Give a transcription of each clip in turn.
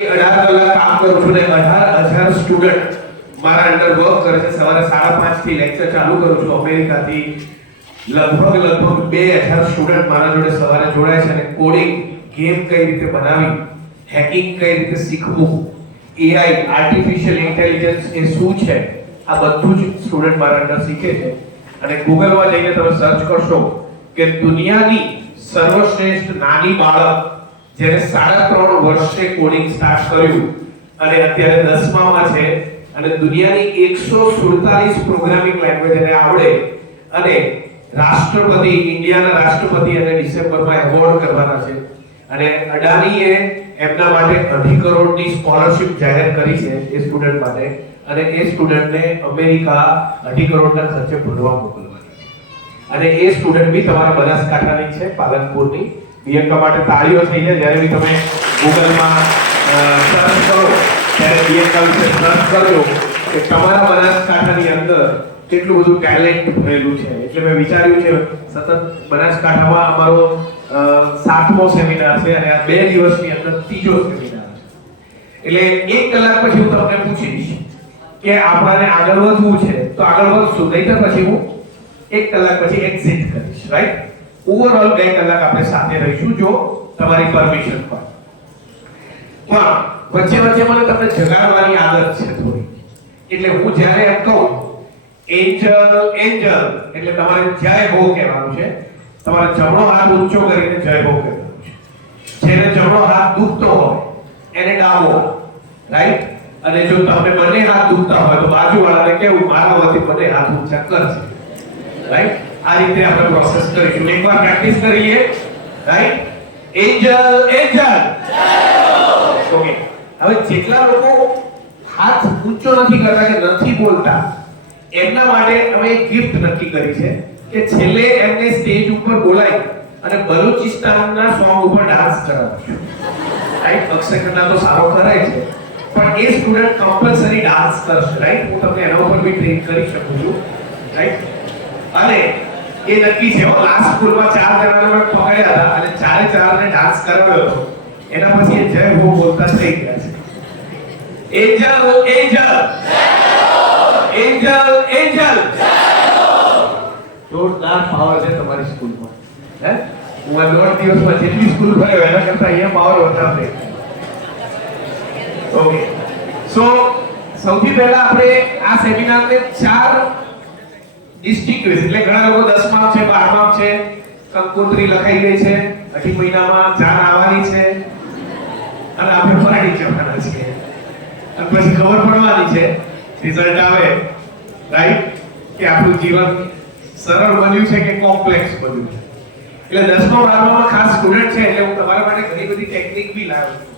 18 કલાક કામ કરું છું ને 18,000 સ્ટુડન્ટ મારા અંડર વર્ક કરે છે. સવારે 5:30 થી લેક્ચર ચાલુ કરું છું અમેરિકાથી. લગભગ 2,000 સ્ટુડન્ટ મારા જોડે સવારે જોડાય છે અને કોડિંગ ગેમ કઈ રીતે બનાવી, હેકિંગ કઈ રીતે શીખવું, એઆઈ આર્ટિફિશિયલ ઇન્ટેલિજન્સ એ શું છે, આ બધું જ સ્ટુડન્ટ મારા અંડર શીખે છે. અને ગૂગલમાં જઈને તમે સર્ચ કરશો કે દુનિયાની સર્વશ્રેષ્ઠ નાની બાળક જેને 3.5 વર્ષે કોડિંગ સ્ટાર્ટ કર્યું અને અત્યારે 10મામાં છે અને દુનિયાની 147 પ્રોગ્રામિંગ લેંગ્વેજ એને આવડે અને રાષ્ટ્રપતિ, ઇન્ડિયાના રાષ્ટ્રપતિ અને ડિસેમ્બરમાં એવોર્ડ કરવાના છે. અને અડાનીએ એમના માટે 2.5 કરોડની સ્કોલરશિપ જાહેર કરી છે એ સ્ટુડન્ટ માટે અને એ સ્ટુડન્ટને અમેરિકા 2.5 કરોડના ખર્ચે ભણવા મોકલવાના છે. અને એ સ્ટુડન્ટ બી તમારા બનાસકાંઠાની છે, પાલનપુરની. બીએમકા માટે તાળીઓ થઈ જાય જ્યારે બી તમે ગૂગલમાં સર્ચ કરો ત્યારે બીએમકા વિશે સર્ચ કરજો કે તમારા બનાસકાંઠાની અંદર કેટલું બધું ટેલેન્ટ ભરેલું છે. એટલે મેં વિચાર્યું છે સતત બનાસકાંઠામાં અમારો 7મો સેમિનાર છે અને આ 2 દિવસની અંદર 3જો સેમિનાર છે. એટલે 1 કલાક પછી હું તમને પૂછીશ કે આપણને આગળ વધવું છે તો આગળ વધશું, નહીંતર પછી હું 1 કલાક પછી એક્ઝિટ કરીશ. રાઈટ? ઓવરઓલ 2 કલાક આપણે સાથે રહીશું જો તમારી પરમિશન હોય. પણ વચ્ચે મને તમને જગાડવાની આદત છે થોડી. એટલે હું જ્યારે એમ કહું એન્જલ એટલે તમારે જય હો કહેવાનું છે. તમારે જમણો હાથ ઊંચો કરીને જય હો કહેવાનું છે. જેને જમણો હાથ દુખતો હોય એને ડાબો. રાઈટ? અને જો તમને બંને હાથ દુખતા હોય તો બાજુવાળાને કેવું મારા વતી બંને હાથ ઊંચા કરશે. રાઈટ? આ રીતે આપણે પ્રોસેસ કરીશું. એકવાર પ્રેક્ટિસ કરીએ. રાઈટ? Angel okay. હવે જેટલા લોકો હાથ ઊંચો નથી કરતા કે નથી બોલતા એમના માટે અમે એક ગિફ્ટ નક્કી કરી છે કે છેલ્લે એમને સ્ટેજ ઉપર બોલાવી અને બલુચિસ્તાનના સોંગ ઉપર ડાન્સ કરાવશું. રાઈટ? અક્ષય ખન્ના તો સારો કરાય છે પણ એ સ્ટુડન્ટ કમ્પલસરી ડાન્સ કરશે. રાઈટ? હું તમને એના ઉપર બી ટ્રેન કરી શકું છું. રાઈટ? અને એ નક્કી છે. લાસ્ટ સ્કૂલમાં 4 જણાને મેં પકડ્યા હતા અને 4 ડાન્સ કરાવ્યો હતો. એના પછી એ જય હો બોલતા થઈ ગયા છે. એન્જલ જોરદાર પાવર છે તમારી સ્કૂલમાં. હે? હું આ 2 દિવસમાં જેટલી સ્કૂલ ભર્યો એના કરતા અહીંયા પાવર વધારે છે. ઓકે. સો સૌથી પહેલા આપણે આ સેમિનારને 4 ડિસ્ટ્રિક્ટ એટલે ઘણા લોકો 10માં છે, 12માં છે, કંકોત્રી લખાઈ ગઈ છે, 8 મહિનામાં જાન આવવાની છે અને આપણે ફરાડી જવાના છે અને પછી ખબર પડવાની છે રિઝલ્ટ આવે. રાઈટ? કે આપણું જીવન સરળ બન્યું છે કે કોમ્પ્લેક્સ બન્યું છે. એટલે 10મા 12માં ખાસ સ્ટુડન્ટ છે એટલે હું તમારા માટે ઘણી બધી ટેકનિક બી લાવ્યો છું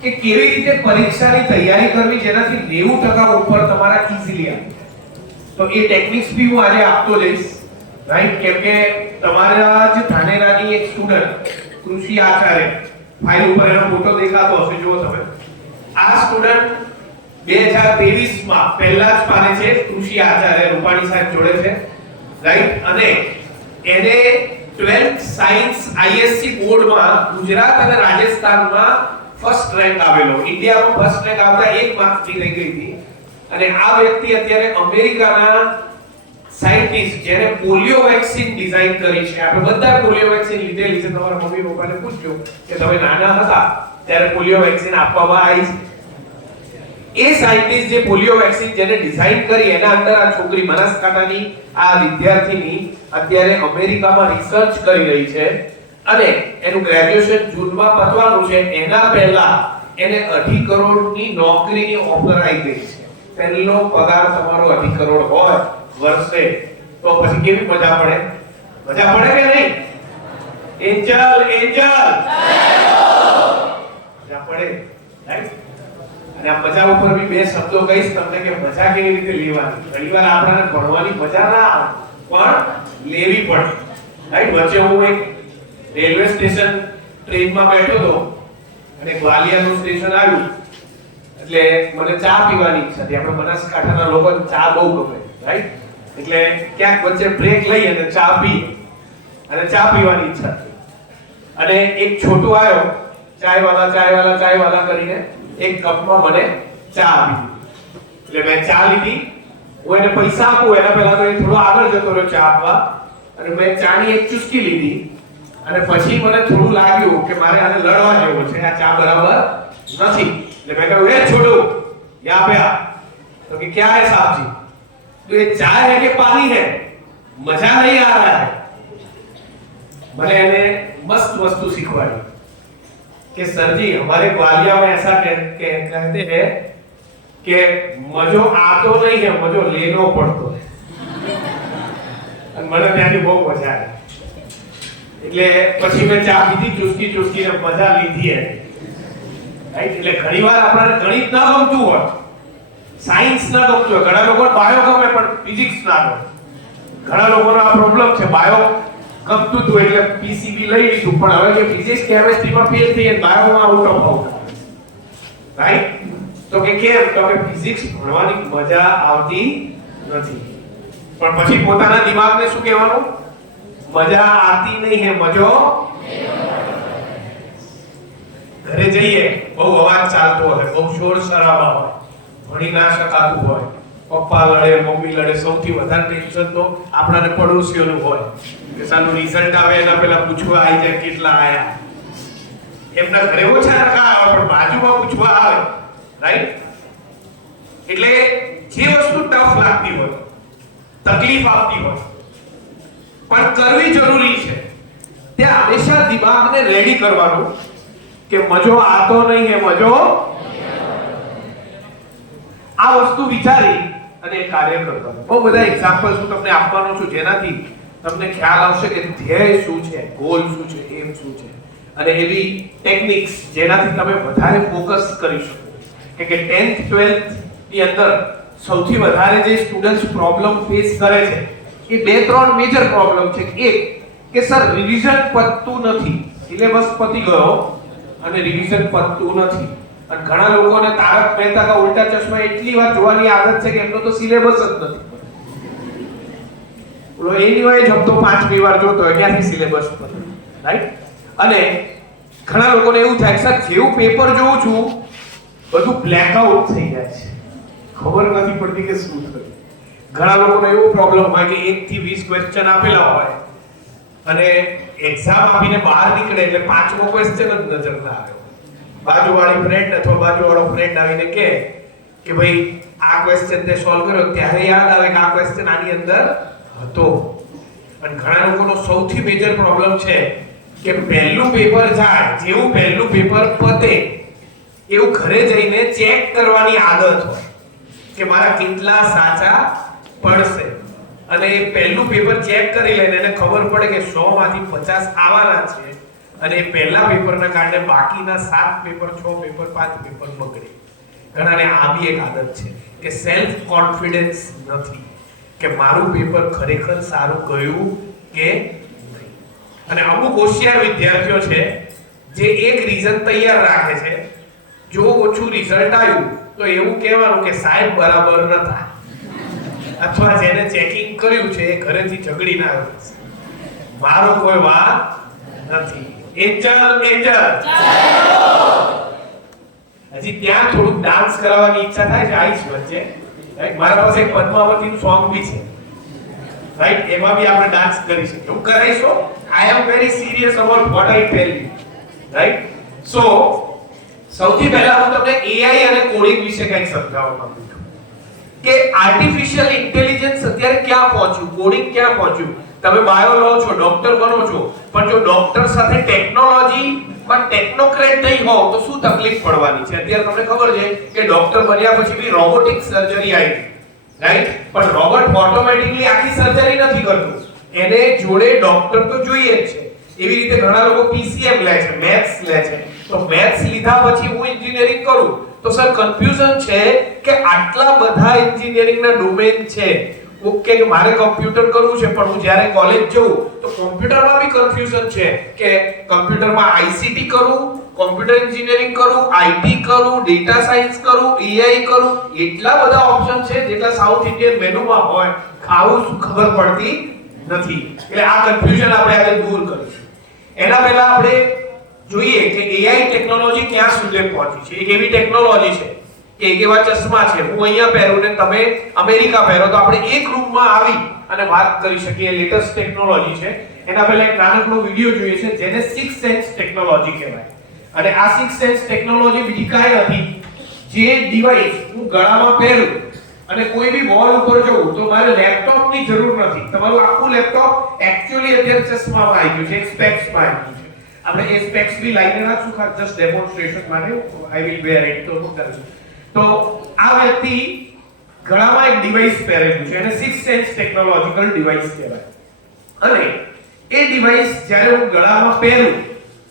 કે કેવી રીતે પરીક્ષાની તૈયારી કરવી જેનાથી 90% ઉપર તમારા ઈઝીલી આવે. તો એ ટેકનિક્સ બી હું આજે આપતો જઈશ. રાઈટ? કેમ કે તમારા જ ધાનેરાની એક સ્ટુડન્ટ કૃષિ આચાર્ય, ફાઇલ ઉપર એનો ફોટો દેખાતો હશે, જુઓ તમે. આ સ્ટુડન્ટ 2023માં પહેલા જ પાને છે, કૃષિ આચાર્ય રૂપાણી સાહેબ જોડે છે. રાઈટ? અને એને 12th સાયન્સ આઈએસસી બોર્ડમાં ગુજરાત અને રાજસ્થાનમાં ફર્સ્ટ રેન્ક આવેલો. ઇન્ડિયામાં ફર્સ્ટ રેન્ક આવતા 1 માર્કથી રહી ગઈ હતી. અને આ વ્યક્તિ અત્યારે અમેરિકાના સાયન્ટિસ્ટ જેને પોલિયો વેક્સિન ડિઝાઇન કરી છે. આપણે બધા પોલિયો વેક્સિન લીધેલી છે. તમારા મમ્મી પપ્પાને પૂછજો કે તમે નાના હતા ત્યારે પોલિયો વેક્સિન આપવામાં આવી છે. એ સાયન્ટિસ્ટ જે પોલિયો વેક્સિન જેને ડિઝાઇન કરી એના અંદર આ છોકરી બનાસકાંઠાની આ વિદ્યાર્થીની અત્યારે અમેરિકામાં રિસર્ચ કરી રહી છે અને એનું ગ્રેજ્યુએશન જૂનમાં પતવાનું છે. એના પહેલા એને 2.5 કરોડની નોકરીની ઓફર આવી ગઈ છે. પહેલો પગાર તમારો 2.5 કરોડ હોય વર્ષે તો પછી કેવી મજા પડે? મજા પડે કે નહીં? એન્જલ મજા પડે. રાઈટ? અને આ મજા ઉપર બી 2 શબ્દો કહીશ તમને કે મજા કેવી રીતે લેવાની. ઘણીવાર આપણને ભણવાની મજા ના આવે પણ લેવી પડે. રાઈટ? વચ્ચે હું એક રેલવે સ્ટેશન ટ્રેનમાં બેઠો હતો અને ગ્વાલિયરનું સ્ટેશન આવ્યું એટલે મને ચા પીવાની ઈચ્છા હતી. આપણે બનાસકાંઠાના લોકોને ચા બહુ ગમે. રાઈટ? એટલે ક્યાંક વચ્ચે બ્રેક લઈ અને ચા પી અને ચા પીવાની ઈચ્છા હતી. અને એક છોટો આવ્યો ચાય વાલા કરીને એક કપમાં મને ચા આપી દીધી. એટલે મેં ચા લીધી, હું એને પૈસા આપું એના પહેલા તો એ થોડો આગળ જતો રહ્યો ચા આપવા, અને મેં ચાની એક ચુસ્કી લીધી, અને પછી મને થોડું લાગ્યું કે મારે આને લડવા જેવું છે, આ ચા બરાબર નથી. એટલે મેં કહ્યું, એ છોડો યહાં पे आ. तो कि क्या है साहब जी? तो ये चाय है कि पानी है? मजा नहीं आ रहा है. मैंने इन्हें मस्त वस्तु सिखवाई कि सर जी हमारे ग्वालियर में ऐसा कहते हैं कि मजो आतो नहीं है, मजो लेनो पड़तो है. અને મને ત્યાંથી બહુ મજા આવી. એટલે પછી મેં ચા પીધી, ચુસ્કીને મજા લીધી એની. રાઈટ? એટલે ઘણીવાર આપણને ગણિત ન ગમતું હોય, સાયન્સ ન ગમતું હોય, ઘણા લોકો બાયો ગમે પણ ફિઝિક્સ ના ગમે. ઘણા લોકોનો આ પ્રોબ્લેમ છે, બાયો ગમતું હતું એટલે પીસીબી લઈ લીધું, પણ હવે કે ફિઝિક્સ કેમેસ્ટ્રીમાં ફેલ થઈ અને બાયોમાં આઉટ ઓફ આઉટ. રાઈટ? તો કે કેમ? તો કે ફિઝિક્સ ભણવાની મજા આવતી નથી. પણ પછી પોતાના દિમાગને શું કહેવાનું? મજા આતી નહીં હે, મજો. ઘરે જઈએ, બહુ અવાજ ચાલતો હોય, બહુ શોર શરાબા હોય, ભણી ના શકાતું હોય, પપ્પા લડે, મમ્મી લડે, સૌથી વધારે ટેન્શન તો આપણાને પડોશીઓનું હોય કે સાનું રિઝલ્ટ આવે એના પહેલા પૂછવા આવી જાય કેટલા આયા. એમના ઘરે ઓછા ટકા આવે પણ બાજુમાં પૂછવા આવે. રાઈટ? એટલે જે વસ્તુ ટફ લાગતી હોય, તકલીફ આપતી હોય, પણ કરવી જરૂરી છે, ત્યાં હંમેશા દિમાગને રેડી કરવાનું કે મજો આતો નહીં હે, મજો. આ વસ્તુ વિચારી અને કાર્ય કરવાનું. બહુ બધા એક્ઝામ્પલ્સ હું તમને આપવાનો છું જેનાથી તમને ખ્યાલ આવશે કે ધ્યેય શું છે, ગોલ શું છે, એમ શું છે, અને એવી ટેકનિક્સ જેનાથી તમે વધારે ફોકસ કરી શકો. કે 10th 12th ની અંદર સૌથી વધારે જે સ્ટુડન્ટ્સ પ્રોબ્લેમ ફેસ કરે છે એ બે ત્રણ મેજર પ્રોબ્લેમ છે. એક કે સર રિવિઝન પતતું નથી, સિલેબસ પતી ગયો અને રિવિઝન પતતું નથી. અને ઘણા લોકોને તારક મહેતા કા ઉલ્ટા ચશ્મા એટલી વાર જોવાની આદત છે કે એમનો તો સિલેબસ જ નથી. બોલો એની વાય જબ તો 5મી વાર જોતો હોય ક્યાંથી સિલેબસ પતે. રાઈટ? અને ઘણા લોકોને એવું થાય સર જેવું પેપર જોઉં છું બધું બ્લેકઆઉટ થઈ જાય છે, ખબર નથી પડતી કે શું થયું. ઘણા લોકોને એવો પ્રોબ્લેમ હોય કે 1 થી 20 ક્વેશ્ચન આપેલા હોય અને એક્ઝામ આપીને બહાર નીકળે એટલે 5મો ક્વેશ્ચન જ નજર ના આવે. બાજુવાળી ફ્રેન્ડ અથવા બાજુવાળો ફ્રેન્ડ આવીને કહે કે ભાઈ આ ક્વેશ્ચન તે સોલ્વ કર્યો, ત્યારે યાદ આવે કે આ ક્વેશ્ચન આની અંદર હતો. અને ઘણા લોકોનો સૌથી મેજર પ્રોબ્લેમ છે કે પહેલું પેપર જાય, જેવું પહેલું પેપર પતે એવું ઘરે જઈને ચેક કરવાની આદત હોય કે મારા કેટલા સાચા પડશે. અને એ પહેલું પેપર ચેક કરી લઈને એને ખબર પડે કે 100 માંથી 50 આવવાના છે, અને પહેલા પેપરના કારણે બાકીના 7 પેપર, 6 પેપર, 5 પેપર બગડે. ઘણાને આ બી એક આદત છે કે સેલ્ફ કોન્ફિડન્સ નથી કે મારું પેપર ખરેખર સારું ગયું કે નહીં. અને અમુક હોશિયાર વિદ્યાર્થીઓ છે જે એક રીઝન તૈયાર રાખે છે, જો ઓછું રિઝલ્ટ આવ્યું તો એવું કહેવાનું કે સાહેબ બરાબર નતા, અથવા જેને ચેકિંગ કર્યું છે એ ઘરેથી ઝઘડીને આવ્યો છે, મારો કોઈ વાત નથી. એન્જલ હજી ત્યાં થોડું ડાન્સ કરાવવાની ઈચ્છા થાય છે, આઈશ વચ્ચે. રાઈટ? મારા પાસે એક પદ્માવતીનું સોંગ બી છે. રાઈટ? એમાં બી આપણે ડાન્સ કરી શકીએ. હું કરીશું. I am very serious about what I tell you. Right? So સૌથી પહેલા હું તમને એઆઈ અને કોડિંગ વિશે કંઈક સમજાવવા માંગુ છું કે આર્ટિફિશિયલ ઇન્ટેલિજન્સ અત્યારે ક્યાં પહોંચ્યું, કોડિંગ ક્યાં પહોંચ્યું. તમે બાયો લો છો, ડોક્ટર બનો છો, પણ જો ડોક્ટર સાથે ટેકનોલોજી માં ટેકનોક્રેટ નહીં હોવ તો શું તકલીફ પડવાની છે. અત્યારે તમને ખબર છે કે ડોક્ટર બન્યા પછી બી રોબોટિક સર્જરી આવી. રાઈટ? પણ રોબોટ ઓટોમેટિકલી આખી સર્જરી નથી કરતું, એને જોડે ડોક્ટર તો જોઈએ જ છે. એવી રીતે ઘણા લોકો પીસીએમ લે છે, મેથ્સ લે છે. તો મેથ્સ લીધા પછી હું એન્જિનિયરિંગ કરું તો સર કન્ફ્યુઝન છે કે આટલા બધા એન્જિનિયરિંગના ડોમેન છે. ઓકે કે મારે કમ્પ્યુટર કરવું છે, પણ હું જ્યારે કોલેજ જઉં તો કોમ્પ્યુટરમાં બી કન્ફ્યુઝન છે કે કમ્પ્યુટરમાં આઈસીટી કરું, કોમ્પ્યુટર એન્જિનિયરિંગ કરું, આઈટી કરું, ડેટા સાયન્સ કરું, એઆઈ કરું. એટલા બધા ઓપ્શન છે જેટલા સાઉથ ઇન્ડિયન મેનુમાં હોય, ખાવું શું ખબર પડતી નથી. એટલે આ કન્ફ્યુઝન આપણે આજે દૂર કરીશું. એના પહેલા આપણે જોઈએ કે AI ટેકનોલોજી ક્યાં સુધી પહોંચી છે. એક એવી ટેકનોલોજી છે કે એક એવા ચશ્મા છે, હું અહીંયા પહેરું ને તમે અમેરિકા પહેરો તો આપણે એક રૂમમાં આવી અને વાત કરી શકીએ. લેટેસ્ટ ટેકનોલોજી છે. એના પહેલા એક નાનકડો વિડિયો જોઈએ છે જેને 6 સેન્સ ટેકનોલોજી કહેવાય. અને આ 6 સેન્સ ટેકનોલોજી બીજી કાંઈ નથી, જે ડિવાઇસ હું ગળામાં પહેરું અને કોઈ બી વોલ ઉપર જોઉં તો મારે લેપટોપની જરૂર નથી. તમારું આખું લેપટોપ એક્ચ્યુઅલી અત્યારે ચશ્મામાં આવી ગયું છે, એક સ્પેક્સમાં આવી ગયું છે. આપણે એ સ્પેક્સ બી લાઈને રાખશું ખાસ જસ્ટ ડેમોન્સ્ટ્રેશન માટે. આઈ વિલ વેર ઇટ તો હું કરીશ. તો આ વ્યક્તિ ગળામાં એક ડિવાઇસ પહેરેલું છે, એને 6 સેન્સ ટેકનોલોજીકલ ડિવાઇસ કહેવાય. અને એ ડિવાઇસ જ્યારે હું ગળામાં પહેરું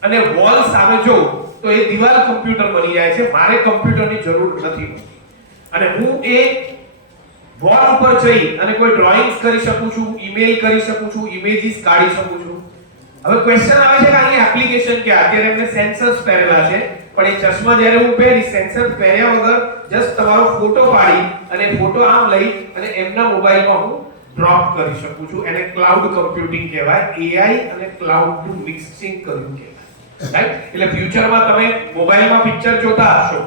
અને વોલ સામે જોઉં તો એ દિવાલ કમ્પ્યુટર બની જાય છે. મારે કમ્પ્યુટરની જરૂર નથી અને હું એ વોલ ઉપર જઈ અને કોઈ ડ્રોઈંગ્સ કરી શકું છું, ઈમેલ કરી શકું છું, ઇમેજીસ કાઢી શકું છું. હવે ક્વેશ્ચન આવે છે કે આની એપ્લિકેશન કે અત્યારે એમને સેન્સર્સ પહેરેલા છે, પણ એ ચશ્મા જ્યારે હું પહેરીશ સેન્સર પહેર્યા વગર જસ્ટ તમારો ફોટો પાડી અને ફોટો આમ લઈ અને એમના મોબાઈલમાં હું ડ્રોપ કરી શકું છું. એને ક્લાઉડ કમ્પ્યુટિંગ કહેવાય. AI અને ક્લાઉડ નું મિક્સિંગ કર્યું કહેવાય. રાઈટ? એટલે ફ્યુચરમાં તમે મોબાઈલમાં પિક્ચર જોતા હશો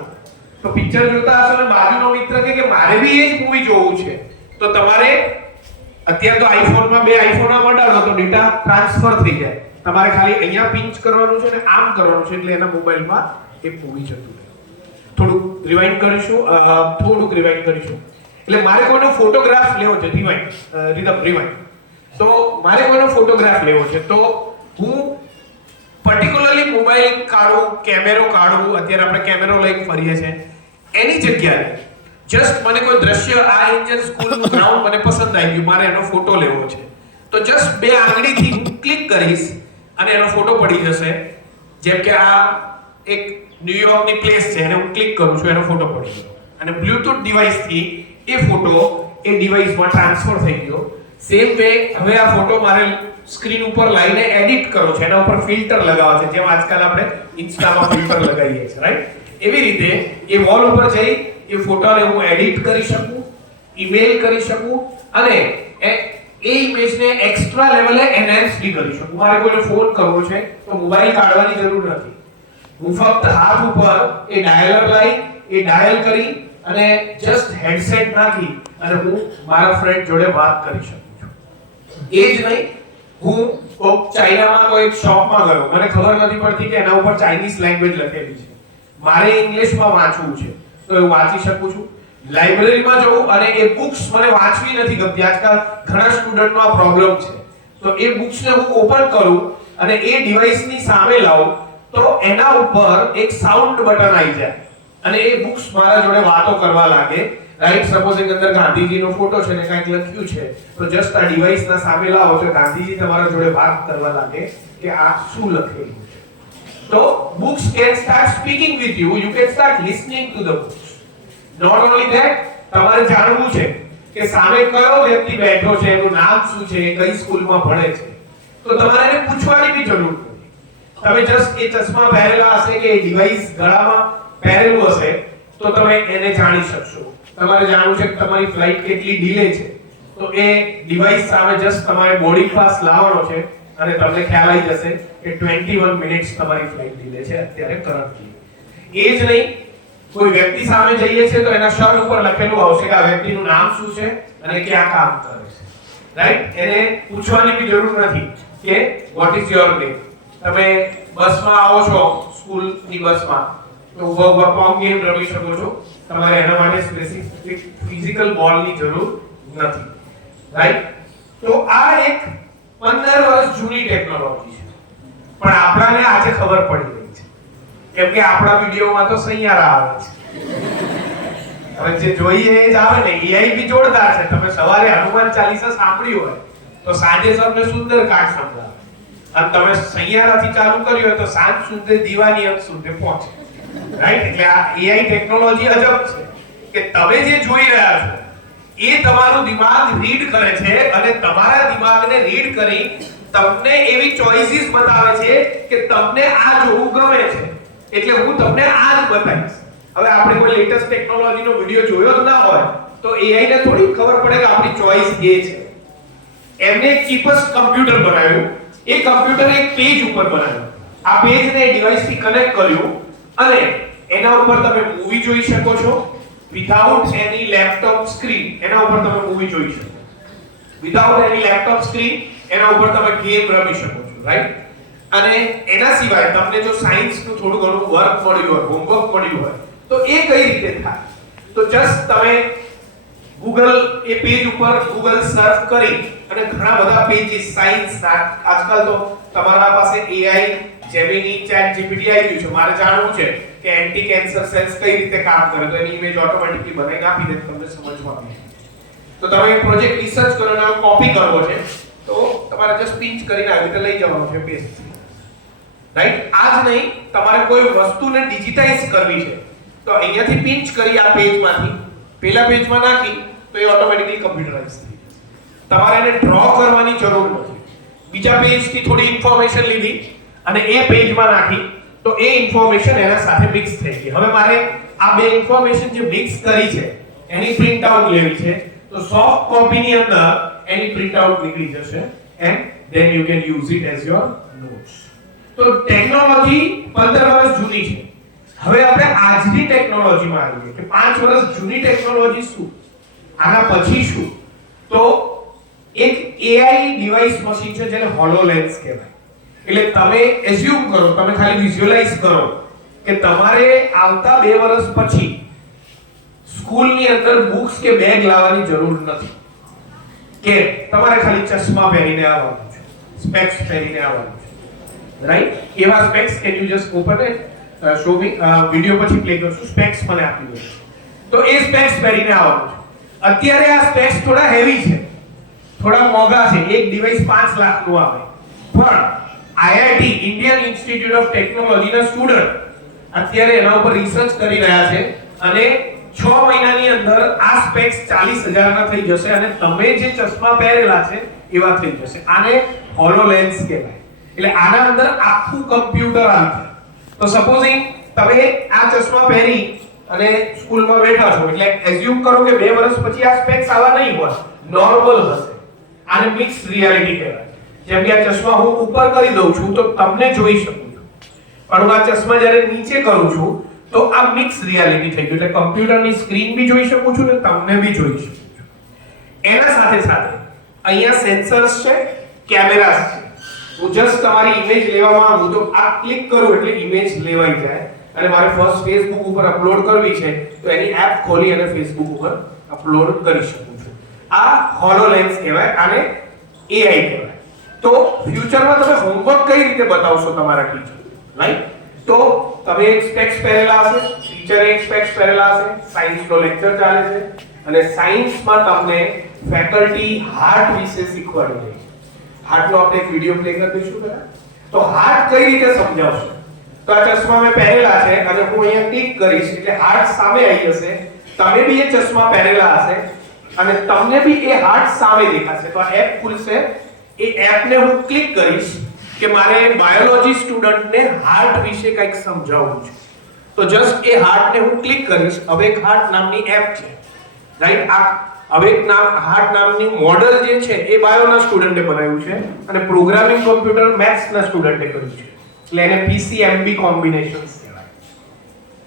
તો પિક્ચર જોતા હશો અને બાજુનો મિત્ર કે મારે બી એ જ મૂવી જોવું છે તો તમારે અત્યારે તો આઈફોનમાં બે આઈફોન મડાડો તો ડેટા ટ્રાન્સફર થઈ જાય. તમારે ખાલી અહીંયા પિંચ કરવાનું છે અને આમ કરવાનું છે એટલે એના મોબાઈલમાં એ મૂવી જતું રહે. થોડુંક રિવાઇન્ડ કરીશું. એટલે મારે કોઈનો ફોટોગ્રાફ લેવો છે, રિવાઇન્ડ. તો મારે કોઈનો ફોટોગ્રાફ લેવો છે તો હું પર્ટિક્યુલરલી મોબાઈલ કાઢું, કેમેરો કાઢું, અત્યારે આપણે કેમેરો લઈને ફરીએ છીએ, એની જગ્યાએ જસ્ટ મને કોઈ દ્રશ્ય, આ એન્જલ સ્કૂલનું ગ્રાઉન્ડ મને પસંદ આવી ગયું, મારે એનો ફોટો લેવો છે તો જસ્ટ બે આંગળીથી હું ક્લિક કરીશ અને એનો ફોટો પડી જશે. જેમ કે આ એક ન્યુયોર્કની પ્લેસ છે, એને હું ક્લિક કરું છું, એનો ફોટો પડી ગયો અને બ્લૂટૂથ ડિવાઇસથી એ ફોટો એ ડિવાઇસમાં ટ્રાન્સફર થઈ ગયો. સેમ વે હવે આ ફોટો મારે સ્ક્રીન ઉપર લાઈને એડિટ કરો છે, એના ઉપર ફિલ્ટર લગાવવા છે, જેમ આજકાલ આપણે ઇન્સ્ટામાં ફિલ્ટર લગાવીએ છીએ, રાઈટ? એવી રીતે એ વોલ ઉપર જઈ એ ફોટોને હું એડિટ કરી શકું, ઈમેલ કરી શકું અને એ ઇમેજને એક્સ્ટ્રા લેવલે એનહાન્સ બી કરી શકું. મારે કોઈને ફોન કરવો છે તો મોબાઈલ કાઢવાની જરૂર નથી. હું ફક્ત હાથ ઉપર એ ડાયલર લઈ એ ડાયલ કરી અને જસ્ટ હેડસેટ નાખી અને હું મારા ફ્રેન્ડ જોડે વાત કરી શકું છું. એ જ નહીં, હું ચાઇનામાં કોઈ શોપમાં ગયો, મને ખબર નથી પડતી કે એના ઉપર ચાઇનીઝ લેંગ્વેજ લખેલી છે, મારે ઇંગ્લિશમાં વાંચવું છે તો હું વાંચી શકું છું. લાઇબ્રેરીમાં જઉં અને એ બુક્સ મને વાંચવી નથી ગમતી, આજકાલ ઘણા સ્ટુડન્ટનો આ પ્રોબ્લેમ છે, તો એ બુક્સને હું ઓપન કરું અને એ ડિવાઇસની સામે લાવું તો એના ઉપર એક સાઉન્ડ બટન આવી જાય અને એ બુક્સ મારા જોડે વાતો કરવા લાગે. રાઈટ? સપોઝિંગ અંદર ગાંધીજીનો ફોટો છે ને કંઈક લખ્યું છે તો જસ્ટ આ ડિવાઇસના સામે લાવો તો ગાંધીજી તમારા જોડે વાત કરવા લાગે કે આ શું લખેલું છે. તો books can start speaking with you, you can start listening to the books. Not only that, તમારે જાણવું છે કે સામે કયો વ્યક્તિ બેઠો છે, એનું નામ શું છે, કઈ સ્કૂલમાં ભણે છે, તો તમારે એને પૂછવાની બી જરૂર નથી. તમે જસ્ટ એ ચશ્મા પહેરેલા હશે કે એ ડિવાઇસ ગળામાં પહેરેલું હશે તો તમે એને જાણી શકશો. તમારે જાણવું છે કે તમારી ફ્લાઇટ કેટલી ડીલે છે તો એ ડિવાઇસ સામે જસ્ટ તમારે બોર્ડિંગ પાસ લાવવાનો છે અને તમને ખ્યાલ આવી જશે કે 21 મિનિટ્સ તમારી ફ્લાઇટ ડીલે છે અત્યારે કરન્ટલી. એ જ નહીં, કોઈ વ્યક્તિ સામે જઈએ છે તો એના શર્ટ ઉપર લખેલું આવશે કે આ વ્યક્તિનું નામ શું છે અને ક્યાં કામ કરે છે. રાઈટ? એને પૂછવાની બી જરૂર નથી કે વોટ ઇઝ યોર નેમ. તમે બસમાં આવો છો, સ્કૂલની બસમાં, તો ઉભા પગ ગેમ રમી શકો છો. તમારે એના માટે સ્પેસિફિક ફિઝિકલ બોલની જરૂર નથી. રાઈટ? તો આ એક 15 વર્ષ જૂની ટેકનોલોજી છે પણ આપણાને આજે ખબર પડી રહી છે કેમ કે આપણા વિડિયોમાં તો સૈયારા આવે છે. હવે જે જોઈએ એ જ આવે ને. AI બી જોરદાર છે. તમે સવારે હનુમાન ચાલીસા સાંભળ્યું હોય તો સાંજે તમને સુંદરકાંડ સંભળાવે અને તમે સૈયારાથી ચાલુ કર્યું હોય તો સાંજ સુધી દીવાની અંત સુધી પહોંચે. રાઈટ? એટલે આ AI ટેકનોલોજી અજબ છે કે તમે જે જોઈ રહ્યા છો એ તમારું દિમાગ રીડ કરે છે અને તમારા દિમાગને રીડ કરી તમને એવી ચોઇસીસ બતાવે છે કે તમને આ જોવું ગમે છે એટલે હું તમને આ જ બતાવીશ. હવે આપણે કોઈ લેટેસ્ટ ટેકનોલોજીનો વિડિયો જોયો જ ના હોય તો AI ને થોડી ખબર પડે કે આપણી ચોઇસ એ છે. એમને એક ચીપેસ્ટ કમ્પ્યુટર બનાવ્યું, એ કમ્પ્યુટર એક પેજ ઉપર બનાવ્યું. આ પેજને ડિવાઇસ થી કનેક્ટ કર્યું અને એના ઉપર તમે મૂવી જોઈ શકો છો વિધાઉટ એની લેપટોપ સ્ક્રીન. એના ઉપર તમે મૂવી જોઈ શકો વિધાઉટ એની લેપટોપ સ્ક્રીન. એના ઉપર તમે ગેમ રમી શકો છો, રાઈટ? અને એના સિવાય તમને જો સાયન્સ નું થોડું ઘણું વર્ક મળ્યું હોય, હોમવર્ક મળ્યું હોય, તો એ કઈ રીતે થાય? તો જસ્ટ તમે ગૂગલ એ પેજ ઉપર ગૂગલ સર્ચ કરી અને ઘણા બધા પેજીસ સાયન્સ આજકાલ તો તમારા પાસે AI જેમિની ચેટ જીપીટી આવી ગયું છે. મારે જાણવું છે કે એન્ટી કેન્સર સેલ્સ કઈ રીતે કામ કરે, તો એની ઇમેજ ઓટોમેટિકલી બનાવીને આપી દે, તમને સમજવા આવે. તો તમે પ્રોજેક્ટ રિસર્ચ કરો અને કોપી કરવો છે તો તમારે જસ્ટ પિંચ કરીને આવી રીતે લઈ જવાનું છે પેજ, રાઈટ? આ જ નહીં, તમારે કોઈ વસ્તુને ડિજિટાઇઝ કરવી છે તો અહીંયાથી પિંચ કરી આ પેજમાંથી પેલા પેજમાં નાખી તો એ ઓટોમેટિકલી કમ્પ્યુટરાઇઝ થઈ જશે. તમારે એને ડ્રો કરવાની જરૂર નથી. બીજા પેજથી થોડી ઇન્ફોર્મેશન લીધી અને એ પેજમાં નાખી તો એ ઇન્ફોર્મેશન એના સાથે મિક્સ થઈ ગઈ. હવે મારે આ બે ઇન્ફોર્મેશન જે મિક્સ કરી છે એની પ્રિન્ટ આઉટ લેવી છે, તો સોફ્ટ કોપીની અંદર એની પ્રિન્ટ આઉટ નીકળી જશે and then you can use it as your notes. તો ટેકનોલોજી 15 વર્ષ જૂની છે. હવે આપણે આજની ટેકનોલોજીમાં આવીએ કે 5 વર્ષ જૂની ટેકનોલોજી શું, આના પછી શું? તો એક AI ડિવાઇસ મશીન છે જેને હોલોલેન્સ કહેવાય. એટલે તમે એઝ્યુમ કરો, તમે ખાલી વિઝ્યુઅલાઇઝ કરો કે તમારે આવતા 2 વર્ષ પછી સ્કૂલની અંદર બુક્સ કે બેગ લાવવાની જરૂર નથી, કે તમારે ખાલી ચશ્મા પહેરીને આવવાનું છે, સ્પેક્સ પહેરીને આવવાનું છે, રાઈટ? એવા specs can you just open it, show me, video પછી પ્લે કરશું. સ્પેક્સ મને આપી દો, તો એ સ્પેક્સ પહેરીને આવવાનું છે. અત્યારે આ સ્પેક્સ થોડા હેવી છે, થોડા મોંઘા છે, એક ડિવાઇસ 5 લાખ નું આવે, પણ IIT Indian institute of technology ના સ્ટુડન્ટ અત્યારે એના ઉપર રિસર્ચ કરી રહ્યા છે અને 6 મહિનાની અંદર આ સ્પેક્સ 40,000 ના થઈ જશે અને તમે જે ચશ્મા પહેરેલા છે એવા થઈ જશે. આને હોલોલેન્સ કહેવાય. એટલે આના અંદર આખું કમ્પ્યુટર આવશે. તો સપોઝિંગ તમે આ ચશ્મા પહેરી અને સ્કૂલમાં બેઠા છો, એટલે એઝ્યુમ કરો કે 2 વર્ષ પછી આ સ્પેક્સ આવા નહીં હોય, નોર્મલ હશે. આને મિક્સ રિયાલિટી કહેવાય. જેમ કે આ ચશ્મા હું ઉપર કરી દઉં છું તો તમને જોઈ શકું છું, પણ હું આ ચશ્મા જ્યારે નીચે કરું છું તો આ મિક્સ રિયાલિટી થઈ ગયું. એટલે કમ્પ્યુટરની સ્ક્રીન બી જોઈ શકું છું ને તમને બી જોઈ શકું છું. એના સાથે સાથે અહીંયા સેન્સર્સ છે, કેમેરાસ છે. હું જસ્ટ તમારી ઇમેજ લેવા માંગુ તો આ ક્લિક કરું એટલે ઇમેજ લેવાઈ જાય અને મારે ફર્સ્ટ ફેસબુક ઉપર અપલોડ કરવી છે તો એની એપ ખોલી અને ફેસબુક ઉપર અપલોડ કરી શકું છું. આ હોલોલેન્સ કહેવાય, આને AI કહેવાય. તો ફ્યુચરમાં તમે હોમવર્ક કઈ રીતે બતાવશો તમારા ટીચર, રાઈટ? તો તમે એક સ્પેક્સ પહેરેલા હશે, ટીચરે એક સ્પેક્સ પહેરેલા હશે, સાયન્સનો લેક્ચર ચાલે છે અને સાયન્સમાં તમને ફેકલ્ટી હાર્ટ વિશે શીખવાડી રહી છે. હાર્ટનો આપણે એક વિડિયો પ્લે કરી દઈશું પહેલા. તો હાર્ટ કઈ રીતે સમજાવશો? તો આ ચશ્મા મેં પહેરેલા છે અને હું અહીંયા ક્લિક કરીશ એટલે હાર્ટ સામે આવી જશે. તમે બી એ ચશ્મા પહેરેલા હશે અને તમને બી એ હાર્ટ સામે દેખાશે. તો આ એપ ખુલશે, એ એપને હું ક્લિક કરીશ કે મારે બાયોલોજી સ્ટુડન્ટને હાર્ટ વિશે કંઈક સમજાવવું છે. તો જસ્ટ એ હાર્ટને હું ક્લિક કરીશ. અવેક હાર્ટ નામની એપ છે, રાઈટ? આ અવેક હાર્ટ નામની મોડલ જે છે એ બાયોના સ્ટુડન્ટે બનાવ્યું છે અને પ્રોગ્રામિંગ કોમ્પ્યુટર મેથ્સના સ્ટુડન્ટે કર્યું છે. એટલે એને PCMB કોમ્બિનેશન્સ કહેવાય.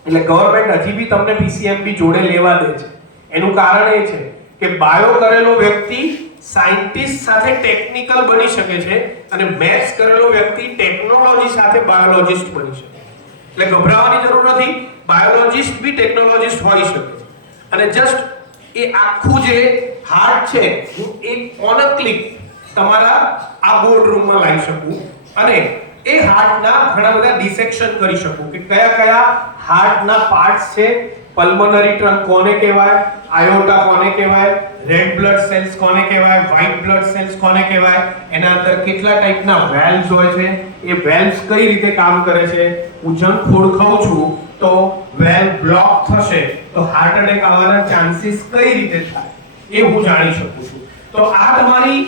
એટલે ગવર્નમેન્ટ હજી બી તમને PCMB જોડે લેવા દે છે. એનું કારણ એ છે કે બાયો કરેલો વ્યક્તિ સાયન્ટિસ્ટ સાથે ટેકનિકલ બની શકે છે અને મેથ્સ કરેલો વ્યક્તિ ટેકનોલોજી સાથે બાયોલોજિસ્ટ બની શકે છે. એટલે ગભરાવાની જરૂર નથી, બાયોલોજિસ્ટ બી ટેકનોલોજિસ્ટ હોઈ શકે છે. અને જસ્ટ એ આખું જે હાર્ટ છે હું એક ઓન અ ક્લિક તમારા આ બોર્ડ રૂમમાં લાવી શકું અને એ હાર્ટના ઘણા બધા ડિસેક્શન કરી શકું કે કયા કયા હાર્ટના પાર્ટ્સ છે. પલ્મોનરી ટ્રંક કોને કહેવાય, આયોટા કોને કહેવાય, રેડ બ્લડ સેલ્સ કોને કહેવાય, વ્હાઇટ બ્લડ સેલ્સ કોને કહેવાય, એના અંદર કેટલા ટાઈપના વેલ્વ્સ હોય છે, એ વેલ્વ્સ કઈ રીતે કામ કરે છે. હું જંક ફૂડ ખાઉં છું તો વેલ્વ બ્લોક થશે તો હાર્ટ એટેક આવવાના ચાન્સીસ કઈ રીતે થાય એ હું જાણી શકું છું. તો આ તમારી